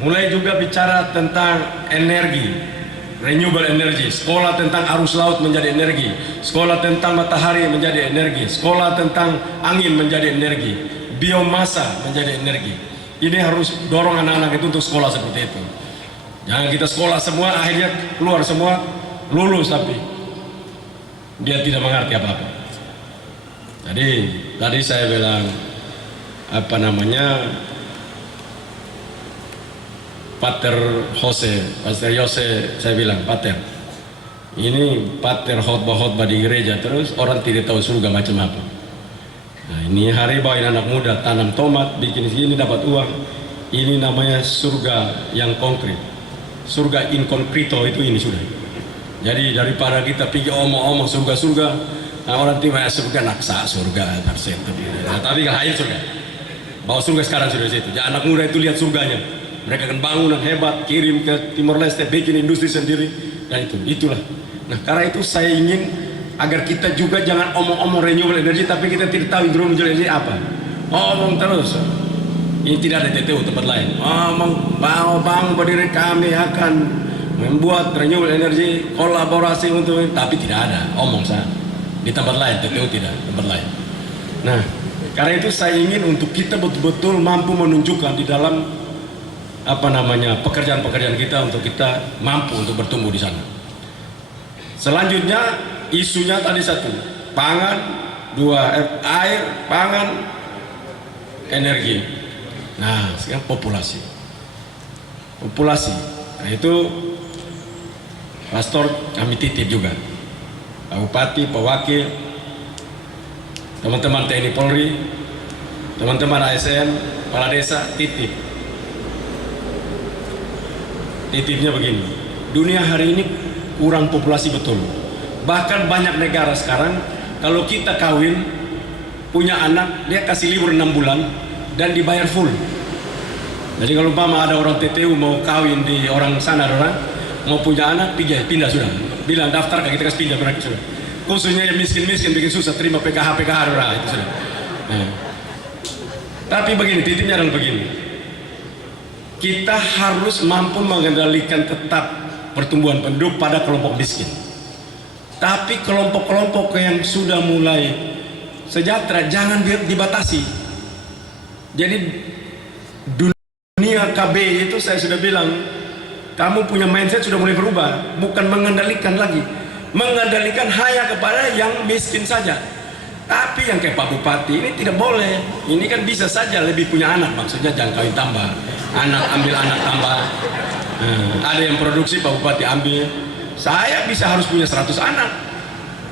Mulai juga bicara tentang energi, renewable energy, sekolah tentang arus laut menjadi energi, sekolah tentang matahari menjadi energi, sekolah tentang angin menjadi energi, biomasa menjadi energi. Ini harus dorong anak-anak itu untuk sekolah seperti itu. Jangan kita sekolah semua akhirnya keluar semua lulus tapi dia tidak mengerti apa-apa. Jadi tadi saya bilang apa namanya, Pater Jose, saya bilang Pater, ini Pater khotbah di gereja terus orang tidak tahu surga macam apa. Nah ini hari bawain anak muda tanam tomat, bikin sini dapat uang. Ini namanya surga yang konkret. Surga in concreto itu ini sudah. Jadi daripada kita pergi omong-omong surga-surga, nah orang timah surga naksa surga persen tapi kalau hayal surga. Bawa surga sekarang sudah di situ. Jadi anak muda itu lihat surganya. Mereka akan bangunan hebat, kirim ke Timor Leste, bikin industri sendiri, dan itulah. Nah karena itu saya ingin agar kita juga jangan omong-omong renewable energy, tapi kita tidak tahu renewable energy apa. Omong terus. Ini tidak ada TTU tempat lain. Omong, bang berdiri kami akan membuat renewable energy kolaborasi untuk, tapi tidak ada. Omong saya di tempat lain, TTU tidak tempat lain. Nah, karena itu saya ingin untuk kita betul-betul mampu menunjukkan di dalam apa namanya pekerjaan-pekerjaan kita untuk kita mampu untuk bertumbuh di sana. Selanjutnya isunya tadi satu, pangan, dua air, pangan, energi. Nah, sekarang populasi. Nah itu pastor kami titip juga, Pak Bupati, Pak Wakil, teman-teman TNI Polri, teman-teman ASN, kepala desa, titip. Titipnya begini, dunia hari ini kurang populasi betul. Bahkan banyak negara sekarang kalau kita kawin punya anak, dia kasih libur 6 bulan dan dibayar full. Jadi kalau umpama ada orang TTU mau kawin di orang sana, orang mau punya anak, pindah sudah. Bilang daftar kita kasih pindah berarti sudah. Khususnya yang miskin-miskin bikin susah terima PKH orang itu sudah. Nah. Tapi begini, titiknya adalah begini. Kita harus mampu mengendalikan tetap pertumbuhan penduduk pada kelompok miskin. Tapi kelompok-kelompok yang sudah mulai sejahtera jangan dibatasi. Jadi dunia KB itu saya sudah bilang, kamu punya mindset sudah mulai berubah, bukan mengendalikan lagi. Mengendalikan hanya kepada yang miskin saja. Tapi yang kayak Pak Bupati ini tidak boleh. Ini kan bisa saja lebih punya anak, maksudnya jangan kawin tambah. Ambil anak tambah. Ada yang produksi Pak Bupati ambil. Saya bisa harus punya 100 anak.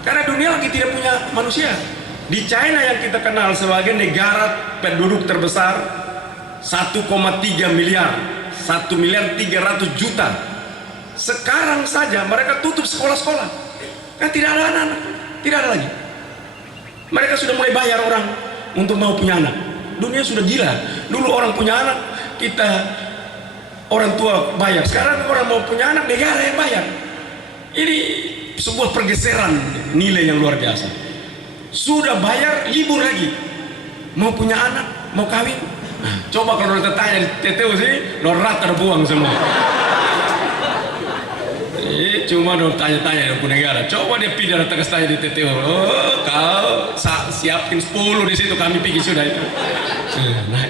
Karena dunia lagi tidak punya manusia. Di China yang kita kenal sebagai negara penduduk terbesar 1,3 miliar, 1 miliar 300 juta. Sekarang saja mereka tutup sekolah-sekolah. Kan tidak ada anak-anak, tidak ada lagi. Mereka sudah mulai bayar orang untuk mau punya anak. Dunia sudah gila. Dulu orang punya anak, kita orang tua bayar. Sekarang orang mau punya anak, negara yang bayar. Ini sebuah pergeseran nilai yang luar biasa. Sudah bayar, libur lagi. Mau punya anak, mau kawin. Nah, coba kalau kita tanya di TTU sini, norak terbuang semua. Cuma dong tanya-tanya dengan negara. Coba dia pindah datang ke saya di TTU. Oh, kau siapin 10 di situ, kami pergi sudah itu. Nah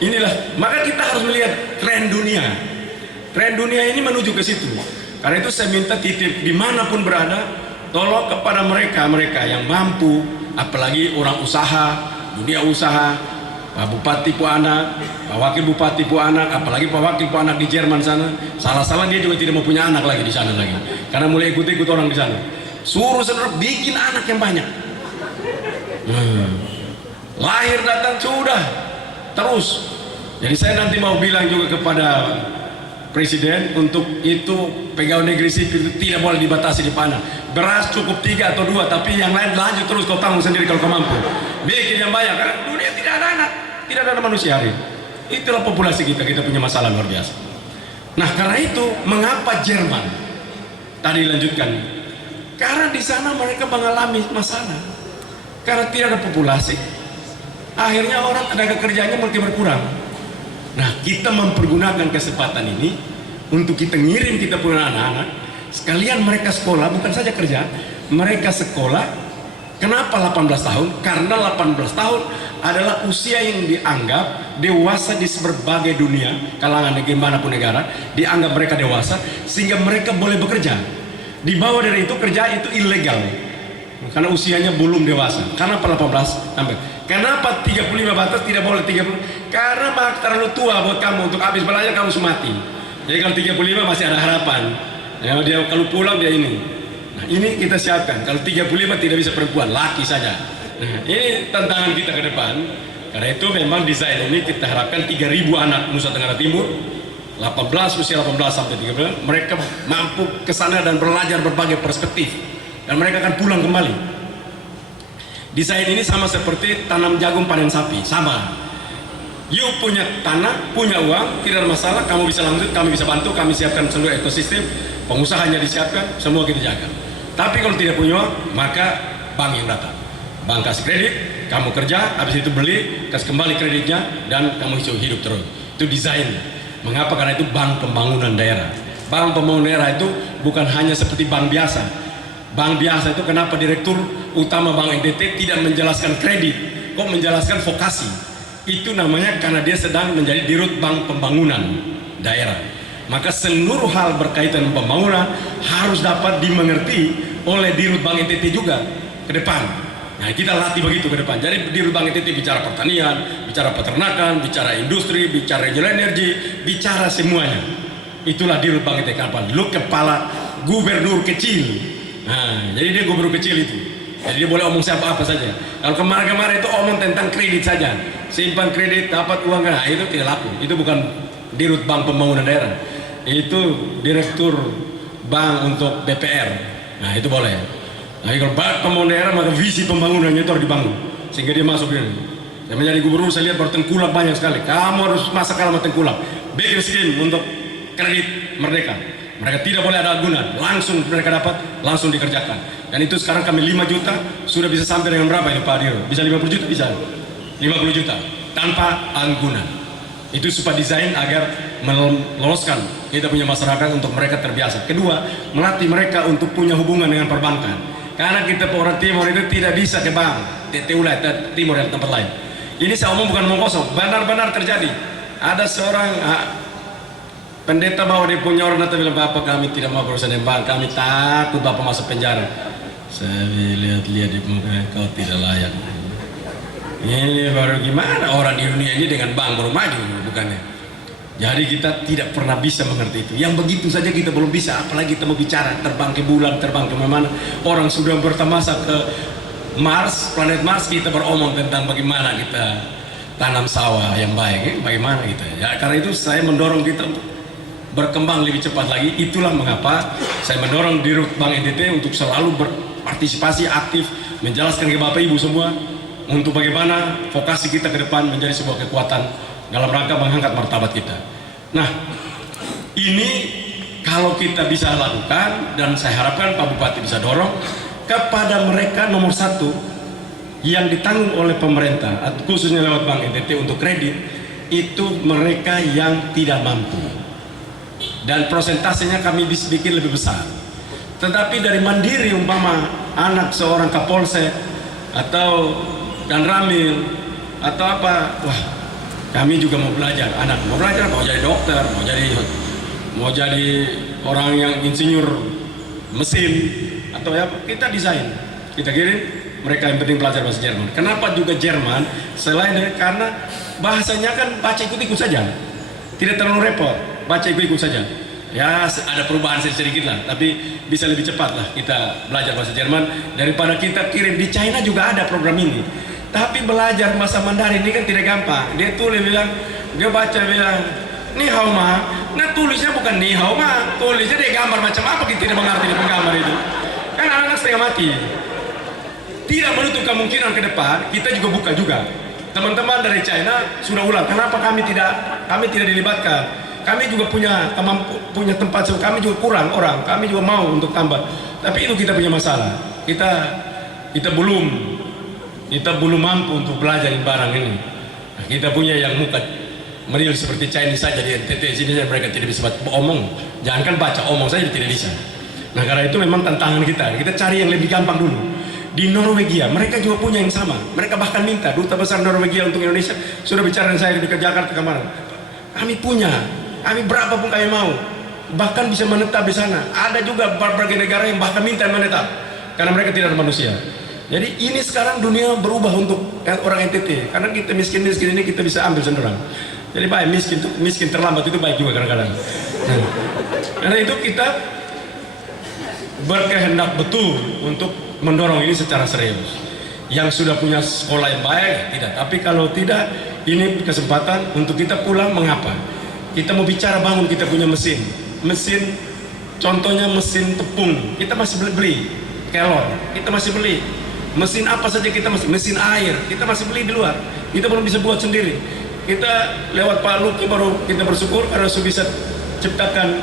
inilah. Maka kita harus melihat tren dunia. Tren dunia ini menuju ke situ. Karena itu saya minta titip dimanapun berada, tolong kepada mereka yang mampu, apalagi orang usaha, dunia usaha, Pak Bupati pu anak, Pak Wakil Bupati pu anak, apalagi Pak Wakil pu anak di Jerman sana. Salah-salah dia juga tidak mau punya anak lagi di sana lagi. Karena mulai ikut-ikut orang di sana. Suruh saudara bikin anak yang banyak. Lahir datang sudah terus. Jadi saya nanti mau bilang juga kepada Presiden untuk itu pegawai negeri sipil itu tidak boleh dibatasi di panah. Beras cukup 3 atau 2, tapi yang lain lanjut terus kau tanggung sendiri kalau kau mampu. Bikin yang banyak, karena dunia tidak ada anak, tidak ada manusia hari. Itulah populasi kita punya masalah luar biasa. Nah karena itu mengapa Jerman? Tadi lanjutkan. Karena di sana mereka mengalami masalah. Karena tidak ada populasi, akhirnya orang tenaga kerjanya makin berkurang. Nah, kita mempergunakan kesempatan ini untuk kita ngirim kita punya anak-anak sekalian mereka sekolah, bukan saja kerja, mereka sekolah. Kenapa 18 tahun? Karena 18 tahun adalah usia yang dianggap dewasa di berbagai dunia, kalangan dimanapun negara, dianggap mereka dewasa sehingga mereka boleh bekerja. Di bawah dari itu kerja itu ilegal karena usianya belum dewasa. Kenapa 18 sampai? Kenapa 35 batas tidak boleh 30? Karena terlalu tua buat kamu untuk habis belajar kamu mati. Jadi kalau 35 masih ada harapan. Ya, dia kalau pulang dia ini. Nah, ini kita siapkan. Kalau 35 tidak bisa perempuan, laki saja. Nah, ini tantangan kita ke depan. Karena itu memang desain ini kita harapkan 3.000 anak Nusa Tenggara Timur, 18 usia 18 sampai 30, mereka mampu ke sana dan belajar berbagai perspektif. Dan mereka akan pulang kembali. Desain ini sama seperti tanam jagung panen sapi, sama. You punya tanah, punya uang, tidak ada masalah, kamu bisa lanjut, kami bisa bantu, kami siapkan seluruh ekosistem, pengusahanya disiapkan, semua kita jaga. Tapi kalau tidak punya uang, maka bank yang datang. Bank kasih kredit, kamu kerja, habis itu beli, kasih kembali kreditnya, dan kamu hidup terus. Itu desain. Mengapa? Karena itu bank pembangunan daerah. Bank pembangunan daerah itu bukan hanya seperti bank biasa. Bank biasa itu kenapa Direktur Utama Bank NTT tidak menjelaskan kredit, kok menjelaskan vokasi? Itu namanya karena dia sedang menjadi Dirut Bank Pembangunan Daerah. Maka seluruh hal berkaitan dengan pembangunan harus dapat dimengerti oleh Dirut Bank NTT juga ke depan. Nah, kita latih begitu ke depan. Jadi Dirut Bank NTT bicara pertanian, bicara peternakan, bicara industri, bicara renewable energy, bicara semuanya. Itulah Dirut Bank NTT. Lu kepala gubernur kecil. Nah, jadi dia gubernur kecil itu. Jadi dia boleh omong siapa apa saja. Kalau kemarin-kemarin itu omong tentang kredit saja, simpan kredit, dapat uang, nah itu tidak laku. Itu bukan Dirut Bank Pembangunan Daerah. Itu Direktur Bank untuk DPR. Nah itu boleh. Nah kalau Bank Pembangunan Daerah maka visi pembangunannya itu harus dibangun sehingga dia masuk di sini. Saya menjadi gubernur, saya lihat bertengkulak banyak sekali. Kamu harus masa kalah bertengkulak. Bikin skim untuk kredit merdeka. Mereka tidak boleh ada agunan, langsung mereka dapat, langsung dikerjakan. Dan itu sekarang kami 5 juta, sudah bisa sampai dengan berapa ini Pak Diro? Bisa 50 juta? Bisa 50 juta, tanpa agunan. Itu supaya desain agar meloloskan kita punya masyarakat untuk mereka terbiasa. Kedua, melatih mereka untuk punya hubungan dengan perbankan. Karena kita orang timur itu tidak bisa ke bank, TTULA, timur dan tempat lain. Ini saya omong bukan omong kosong, benar-benar terjadi. Ada seorang pendeta bawa dia punya orang datang bilang, Bapak kami tidak mau berurusan dengan bank, kami takut Bapak masuk penjara. Saya lihat-lihat di muka, kau tidak layak. Ini baru gimana orang di dunia ini dengan bank baru maju, bukannya? Jadi kita tidak pernah bisa mengerti itu. Yang begitu saja kita belum bisa, apalagi kita mau bicara terbang ke bulan, terbang ke mana. Orang sudah bertamasa ke Mars, planet Mars, kita beromong tentang bagaimana kita tanam sawah yang baik, bagaimana kita. Ya karena itu saya mendorong kita untuk berkembang lebih cepat lagi. Itulah mengapa saya mendorong Dirut Bank NTT untuk selalu berpartisipasi aktif, menjelaskan ke Bapak Ibu semua untuk bagaimana vokasi kita ke depan menjadi sebuah kekuatan dalam rangka mengangkat martabat kita. Nah, ini kalau kita bisa lakukan, dan saya harapkan Pak Bupati bisa dorong kepada mereka nomor 1 yang ditanggung oleh pemerintah, khususnya lewat Bank NTT untuk kredit, itu mereka yang tidak mampu. Dan prosentasenya kami bisa bikin lebih besar. Tetapi dari mandiri, umpama anak seorang Kapolsek atau dan Ramil atau apa, wah kami juga mau belajar, anak mau belajar, mau jadi dokter, mau jadi orang yang insinyur mesin atau ya, kita desain, kita kirim, mereka yang penting belajar bahasa Jerman. Kenapa juga Jerman? Selain dari karena bahasanya kan baca ikut-ikut saja, tidak terlalu repot, baca ikut-ikut saja. Ya ada perubahan sedikit lah, tapi bisa lebih cepat lah kita belajar bahasa Jerman daripada kita kirim. Di China juga ada program ini, tapi belajar bahasa Mandarin ini kan tidak gampang. Dia tulis bilang, dia baca bilang ni hao ma, nah tulisnya bukan ni hao ma, tulisnya dia gambar macam apa, kita tidak mengerti di penggambar itu. Kan anak-anak setengah mati. Tidak menutup kemungkinan ke depan kita juga buka juga. Teman-teman dari China sudah ulang, kenapa kami tidak dilibatkan? Kami juga punya tempat, kami juga kurang orang, kami juga mau untuk tambah. Tapi itu kita punya masalah. Kita belum Kita belum mampu untuk belajar barang ini. Nah, kita punya yang muka meniul seperti Chinese saja di NTT sini mereka tidak bisa omong. Jangankan baca, omong saja tidak bisa. Nah karena itu memang tantangan kita. Kita cari yang lebih gampang dulu. Di Norwegia mereka juga punya yang sama. Mereka bahkan minta duta besar Norwegia untuk Indonesia sudah bicara dengan saya di Jakarta kemarin. Kami punya, kami berapa pun kami mau, bahkan bisa menetap di sana. Ada juga berbagai negara yang bahkan minta menetap karena mereka tidak ada manusia. Jadi ini sekarang dunia berubah untuk orang NTT karena kita miskin-miskin ini kita bisa ambil senderang. Jadi baik miskin terlambat itu baik juga kadang-kadang. Karena itu kita berkehendak betul untuk mendorong ini secara serius. Yang sudah punya sekolah yang baik tidak, tapi kalau tidak ini kesempatan untuk kita pulang. Mengapa? Kita mau bicara bangun kita punya mesin, contohnya mesin tepung kita masih beli kelor, kita masih beli mesin apa saja, kita masih mesin air kita masih beli di luar, kita belum bisa buat sendiri. Kita lewat Pak Luki baru kita bersyukur karena sudah bisa ciptakan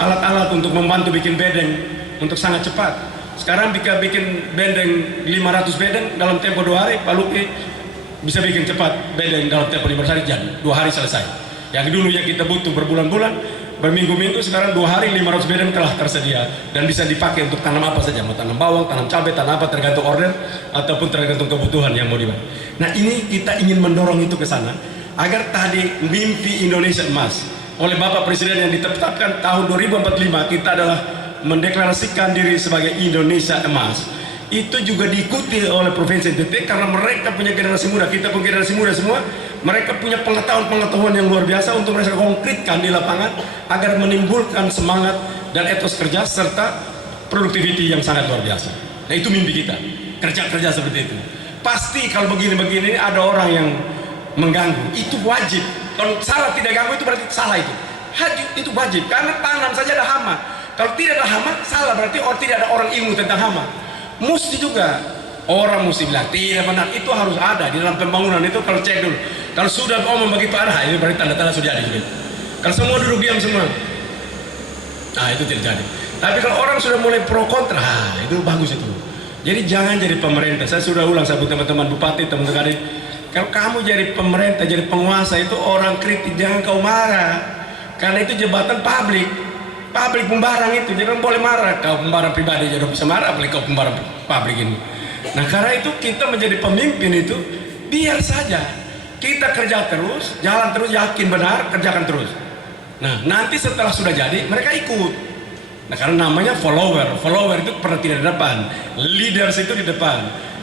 alat-alat untuk membantu bikin bedeng untuk sangat cepat. Sekarang bikin bedeng 500 bedeng dalam tempo 2 hari. Pak Luki bisa bikin cepat bedeng dalam tempo 5 hari, jadi 2 hari selesai. Yang dulu yang kita butuh berbulan-bulan, berminggu-minggu, sekarang 2 hari 500 bedeng telah tersedia dan bisa dipakai untuk tanam apa saja, mau tanam bawang, tanam cabai, tanam apa, tergantung order ataupun tergantung kebutuhan yang mau dibuat. Nah ini kita ingin mendorong itu ke sana agar tadi mimpi Indonesia emas oleh Bapak Presiden yang ditetapkan tahun 2045 kita adalah mendeklarasikan diri sebagai Indonesia emas. Itu juga diikuti oleh Provinsi NTT karena mereka punya generasi muda, kita pun generasi muda semua. Mereka punya pengetahuan yang luar biasa untuk mereka konkretkan di lapangan agar menimbulkan semangat dan etos kerja serta produktiviti yang sangat luar biasa. Nah itu mimpi kita, kerja-kerja seperti itu. Pasti kalau begini-begini ada orang yang mengganggu, itu wajib. Kalau salah tidak ganggu itu berarti salah itu. Itu wajib karena tanam saja ada hama. Kalau tidak ada hama salah, berarti tidak ada orang ilmu tentang hama. Mesti juga orang mesti bilang tidak benar, itu harus ada di dalam pembangunan itu. Kalau cek dulu, kalau sudah omong begitu ada, ini berarti tanda-tanda sudah jadi. Kalau semua duduk diam semua, nah itu tidak jadi. Tapi kalau orang sudah mulai pro kontra, itu bagus itu. Jadi jangan jadi pemerintah. Saya sudah ulang sama teman-teman bupati, teman-teman. Kalau kamu jadi pemerintah, jadi penguasa itu orang kritik jangan kau marah, karena itu jabatan publik pembarang itu jangan boleh marah. Kau pembarang pribadi jadi bisa marah, apalagi kau pembarang publik ini. Nah karena itu kita menjadi pemimpin itu biar saja kita kerja terus, jalan terus, yakin benar, kerjakan terus. Nah nanti setelah sudah jadi mereka ikut. Nah karena namanya follower itu pernah tidak di depan, leaders itu di depan,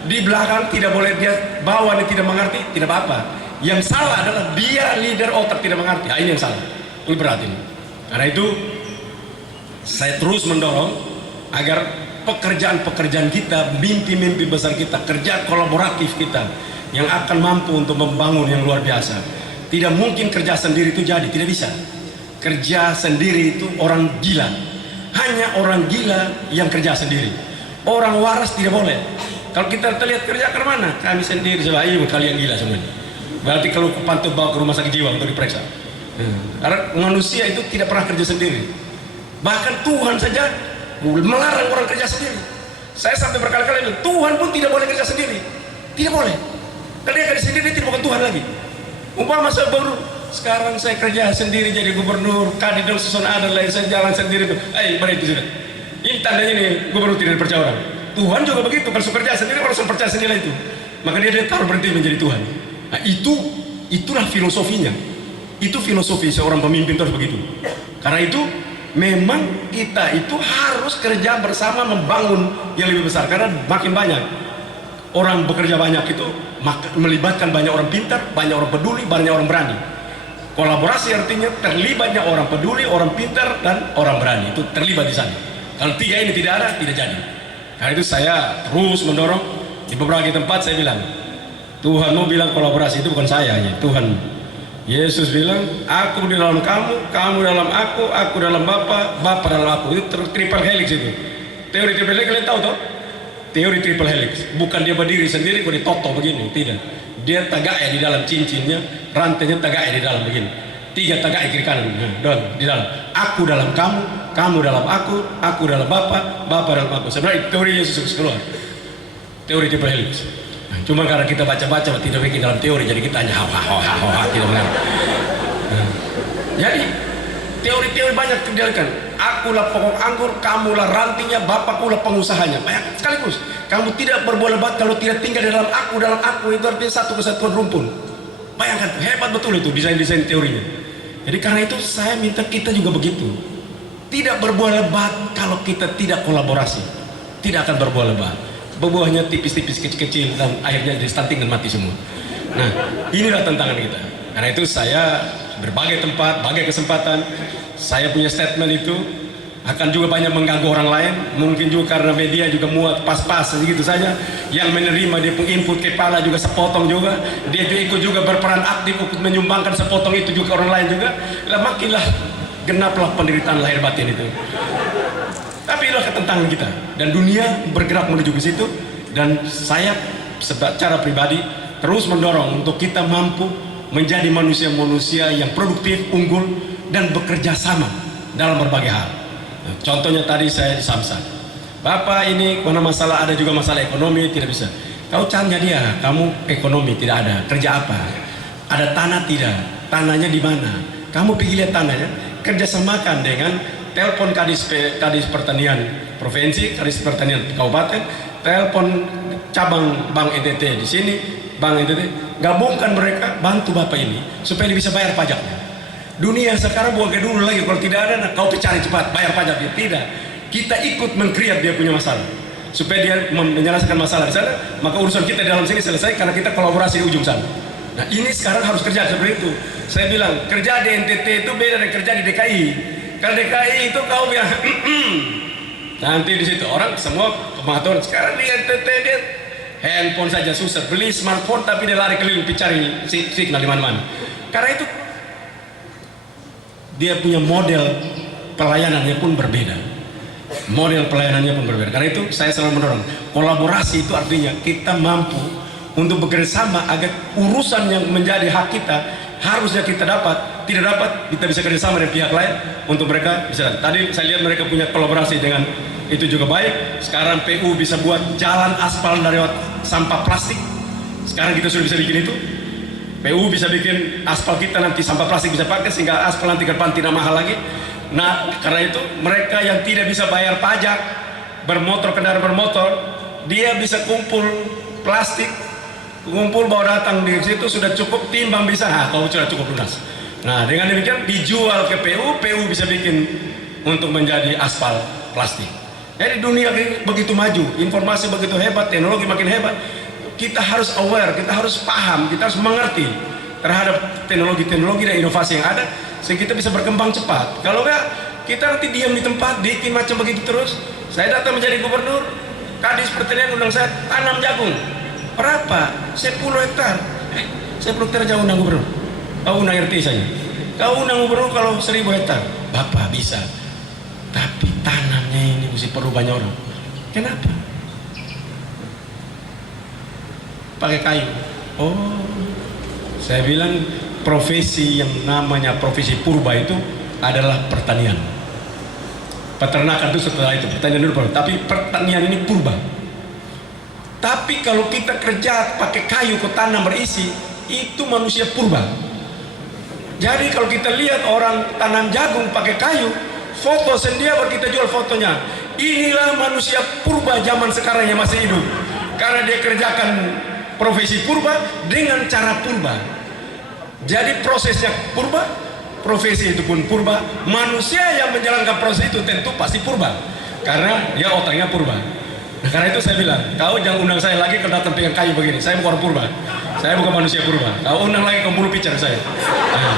di belakang tidak boleh dia bawa, dia tidak mengerti, tidak apa-apa. Yang salah adalah dia leader otak tidak mengerti. Nah, ini yang salah, ini berat ini. Karena itu saya terus mendorong agar pekerjaan-pekerjaan kita, mimpi-mimpi besar kita, kerja kolaboratif kita yang akan mampu untuk membangun yang luar biasa. Tidak mungkin kerja sendiri itu jadi, tidak bisa. Kerja sendiri itu orang gila. Hanya orang gila yang kerja sendiri. Orang waras tidak boleh. Kalau kita lihat kerja ke mana? Kami sendiri, iya kalian gila semuanya. Berarti kalau pantau bawa ke rumah sakit jiwa untuk diperiksa. Karena manusia itu tidak pernah kerja sendiri. Bahkan Tuhan saja melarang orang kerja sendiri. Saya sampai berkali-kali bilang, Tuhan pun tidak boleh kerja sendiri. Tidak boleh. Kalau dia kerja sendiri, dia bukan Tuhan lagi. Umpama saya baru, sekarang saya kerja sendiri jadi gubernur, kadidol susun ada lain, saya jalan sendiri tuh. Berarti sudah. Ini tandanya nih, gubernur tidak dipercaya orang. Tuhan juga begitu, kalau kerja sendiri, orang sudah percaya sendiri itu. Maka dia taruh berhenti menjadi Tuhan. Nah itulah filosofinya. Itu filosofi seorang pemimpin terus begitu. Karena itu memang kita itu harus kerja bersama membangun yang lebih besar. Karena makin banyak orang bekerja banyak itu melibatkan banyak orang pintar, banyak orang peduli, banyak orang berani. Kolaborasi artinya terlibatnya orang peduli, orang pintar, dan orang berani. Itu terlibat di sana. Kalau tiga ini tidak ada, tidak jadi. Karena itu saya terus mendorong. Di beberapa tempat saya bilang, Tuhan mau bilang kolaborasi itu bukan saya, ya Tuhan. Yesus bilang, aku di dalam kamu, kamu dalam aku dalam Bapa, Bapa dalam aku. Itu triple helix itu. Teori triple helix kalian tahu toh? Teori triple helix. Bukan dia berdiri sendiri, kok ditoto begini, tidak. Dia tagak di dalam cincinnya, rantainya tagak di dalam begini. 3 tagak kiri kanan, di dalam. Aku dalam kamu dalam aku dalam Bapa, Bapa dalam aku. Sebenarnya teori Yesus keluar. Teori triple helix. Nah, cuma karena kita baca-baca tidak bikin dalam teori, jadi kita hanya hahaha tidak benar. Nah, jadi teori-teori banyak terjadikan. Akulah pokok anggur, kamulah rantingnya, bapakkulah pengusahanya. Banyak sekaligus. Kamu tidak berbuat lebat kalau tidak tinggal di dalam aku. Dalam aku itu artinya satu kesatuan rumpun. Bayangkan, hebat betul itu desain-desain teorinya. Jadi karena itu saya minta kita juga begitu. Tidak berbuah lebat kalau kita tidak kolaborasi. Tidak akan berbuah lebat. Berbuahnya tipis-tipis kecil-kecil dan akhirnya jadi stunting dan mati semua. Nah, inilah tantangan kita. Karena itu saya berbagai tempat, bagai kesempatan saya punya statement itu akan juga banyak mengganggu orang lain. Mungkin juga karena media juga muat pas-pas segitu saja. Yang menerima dia pun input kepala juga sepotong juga. Dia juga ikut juga berperan aktif untuk menyumbangkan sepotong itu juga orang lain juga. Lah makinlah genaplah penderitaan lahir batin itu. Tapi itulah ketentangan kita dan dunia bergerak menuju ke situ. Dan saya secara pribadi terus mendorong untuk kita mampu menjadi manusia-manusia yang produktif, unggul dan bekerja sama dalam berbagai hal. Contohnya tadi saya di Samsat, Bapak ini karena masalah ada juga masalah ekonomi tidak bisa. Kau tanya dia, kamu ekonomi tidak ada, kerja apa? Ada tanah tidak? Tanahnya di mana? Kamu pergi lihat tanahnya, kerjasamakan dengan telepon kadis pertanian provinsi, kadis pertanian kabupaten, telepon cabang Bank NTT di sini, Bank NTT, gabungkan mereka, bantu Bapak ini supaya dia bisa bayar pajaknya. Dunia sekarang bukan dulu lagi, kalau tidak ada, nah, kau cari cepat bayar pajak dia. Tidak, kita ikut mengkreat dia punya masalah supaya dia menyelesaikan masalah di sana, maka urusan kita di dalam sini selesai karena kita kolaborasi di ujung sana. Nah ini sekarang harus kerja seperti itu. Saya bilang kerja di NTT itu beda dengan kerja di DKI. Kalau DKI itu kau bilang nanti di situ orang semua pemantauan. Sekarang di NTT dia handphone saja susah, beli smartphone tapi dia lari keliling cari signal di mana-mana. Karena itu dia punya model pelayanannya pun berbeda. Model pelayanannya pun berbeda. Karena itu saya selalu mendorong kolaborasi. Itu artinya kita mampu untuk bekerja sama agar urusan yang menjadi hak kita harusnya kita dapat, tidak dapat kita bisa kerjasama dengan pihak lain untuk mereka bisa. Tadi saya lihat mereka punya kolaborasi dengan itu juga baik. Sekarang PU bisa buat jalan aspal dari sampah plastik. Sekarang kita sudah bisa bikin itu. PU bisa bikin aspal kita nanti sampah plastik bisa pakai sehingga aspal nanti ke depan tidak mahal lagi. Nah karena itu mereka yang tidak bisa bayar pajak bermotor, kendaraan bermotor, dia bisa kumpul plastik, kumpul bawa datang di situ sudah cukup timbang bisa, kalau sudah cukup lunas. Nah dengan demikian dijual ke PU, PU bisa bikin untuk menjadi aspal plastik. Jadi dunia begitu maju, informasi begitu hebat, teknologi makin hebat. Kita harus aware, kita harus paham, kita harus mengerti terhadap teknologi-teknologi dan inovasi yang ada sehingga kita bisa berkembang cepat. Kalau enggak, kita nanti diam di tempat, bikin macam begitu terus. Saya datang menjadi gubernur, kadis pertanian undang saya tanam jagung. Berapa? 10 hektar. 10 hektar jauh undang gubernur. Kau undang RT saja. Kau undang gubernur kalau 1000 hektar. Bapak bisa. Tapi tanamnya ini mesti perlu banyak orang. Kenapa? Pakai kayu. Oh, saya bilang profesi yang namanya profesi purba itu adalah pertanian. Peternakan itu setelah itu, pertanian dulu baru. Tapi pertanian ini purba. Tapi kalau kita kerja pakai kayu ke tanam berisi, itu manusia purba. Jadi kalau kita lihat orang tanam jagung pakai kayu, foto sendiri baru kita jual fotonya. Inilah manusia purba zaman sekarang yang masih hidup. Karena dia kerjakan profesi purba dengan cara purba. Jadi prosesnya purba, profesi itu pun purba. Manusia yang menjalankan proses itu tentu pasti purba, karena dia otaknya purba. Nah, karena itu saya bilang, kau jangan undang saya lagi kalau datang dengan kayu begini. Saya bukan orang purba, saya bukan manusia purba. Kau undang lagi kau bulu picar saya. Nah,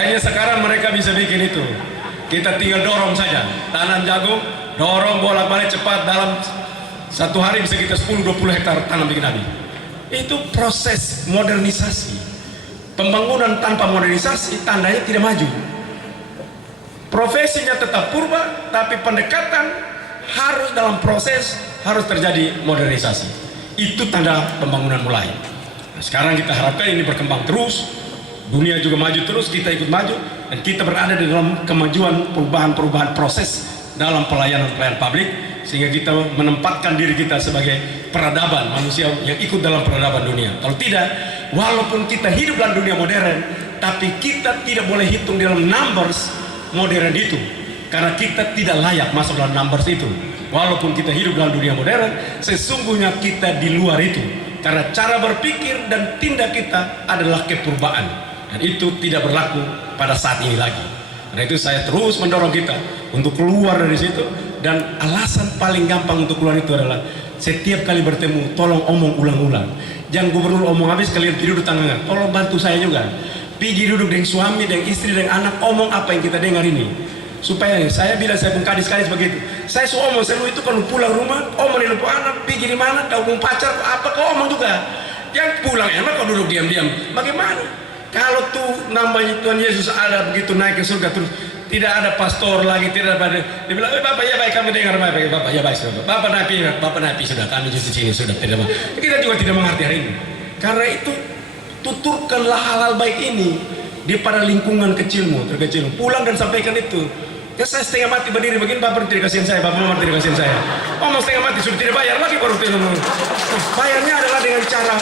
akhirnya sekarang mereka bisa bikin itu. Kita tinggal dorong saja, tanam jagung, dorong bolak-balik cepat, dalam satu hari bisa kita 10-20 hektar tanam bikin habis. Itu proses modernisasi. Pembangunan tanpa modernisasi tandanya tidak maju. Profesinya tetap purba, tapi pendekatan harus dalam proses, harus terjadi modernisasi. Itu tanda pembangunan mulai. Nah, sekarang kita harapkan ini berkembang terus, dunia juga maju terus, kita ikut maju, dan kita berada di dalam kemajuan perubahan-perubahan proses dalam pelayanan publik, sehingga kita menempatkan diri kita sebagai peradaban manusia yang ikut dalam peradaban dunia. Kalau tidak, walaupun kita hidup dalam dunia modern, tapi kita tidak boleh hitung dalam numbers modern itu, karena kita tidak layak masuk dalam numbers itu. Walaupun kita hidup dalam dunia modern, sesungguhnya kita di luar itu, karena cara berpikir dan tindak kita adalah kepurbaan, dan itu tidak berlaku pada saat ini lagi. Karena itu saya terus mendorong kita untuk keluar dari situ, dan alasan paling gampang untuk keluar itu adalah setiap kali bertemu tolong omong ulang-ulang. Jangan gubernur omong habis kalian tidur di tangan, tolong bantu saya juga. Pergi duduk dengan suami, dengan istri, dengan anak, omong apa yang kita dengar ini. Supaya saya bilang saya pun kadis-kadis begitu. Saya omong selalu itu kalau pulang rumah, omong di lupa anak, pergi di mana, kau mau pacar, apa kau omong juga. Yang pulang enak kau duduk diam-diam. Bagaimana? Kalau tuh namanya Tuhan Yesus ada begitu naik ke surga terus, tidak ada pastor lagi, tidak ada. Dia bilang, Bapak ya baik, kami dengar baik, Bapak ya baik sudah. Bapak napi sudah, kami di sini sudah tidak. Kita juga tidak mengerti hari ini. Karena itu tuturkanlah hal-hal baik ini di pada lingkungan kecilmu, terkecil. Pulang dan sampaikan itu. Ya saya setengah mati berdiri begini, Bapak tidak kasihan saya, Bapak Mama tidak kasihan saya. Omong setengah mati sudah tidak bayar lagi baru tidak ngomong. Bayarnya adalah dengan cara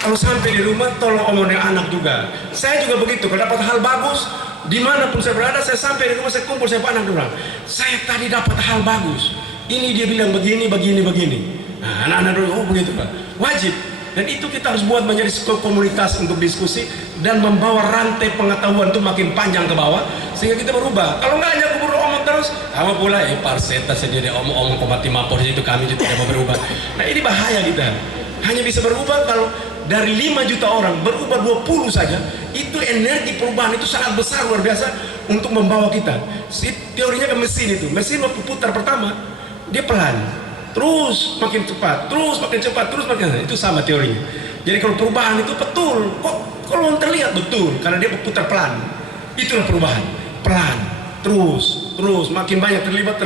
kalau sampai di rumah tolong omong dengan anak juga. Saya juga begitu, kalau dapat hal bagus dimanapun saya berada, saya sampai di rumah saya kumpul saya anak bilang, saya tadi dapat hal bagus. Ini dia bilang begini. Nah, anak-anak dulu, oh begitu Pak, wajib. Dan itu kita harus buat menjadi sebuah komunitas untuk diskusi dan membawa rantai pengetahuan itu makin panjang ke bawah sehingga kita berubah. Kalau nggak hanya gubernur omong terus, kamu pula parseta sendiri omong komati mapor itu kami juga tidak mau berubah. Nah ini bahaya kita. Hanya bisa berubah kalau dari 5 juta orang berubah 20 saja, itu energi perubahan itu sangat besar luar biasa untuk membawa kita. Teorinya ke mesin itu, mesin waktu putar pertama dia pelan. Terus makin cepat, terus makin itu sama teorinya. Jadi kalau perubahan itu betul, kok kalau terlihat betul karena dia berputar pelan. Itulah perubahan, pelan, terus makin banyak terlibat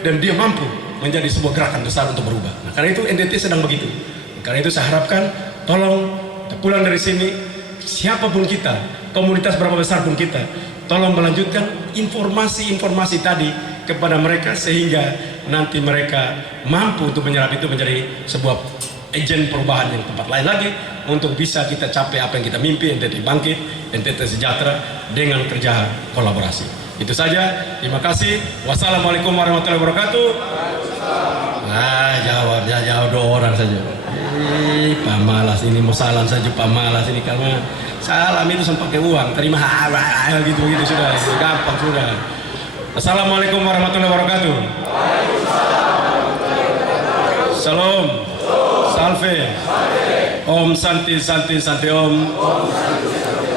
dan dia mampu menjadi sebuah gerakan besar untuk berubah. Nah, karena itu NDT sedang begitu. Karena itu saya harapkan tolong kita pulang dari sini, siapapun kita, komunitas berapa besar pun kita, tolong melanjutkan informasi tadi kepada mereka sehingga nanti mereka mampu untuk menyerap itu menjadi sebuah agen perubahan yang tempat lain lagi untuk bisa kita capai apa yang kita mimpi, NTT bangkit, NTT sejahtera dengan kerja kolaborasi. Itu saja, terima kasih. Wassalamualaikum warahmatullahi wabarakatuh. Jawab 2 orang saja. Pak Malas ini mau salam saja Pak Malas ini karena salam itu sempat pakai uang, terima gitu sudah, gampang sudah. Assalamualaikum warahmatullahi wabarakatuh. Salam, salve, Om Santi Om,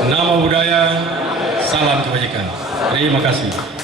Namo Buddhaya, salam kebajikan. Terima kasih.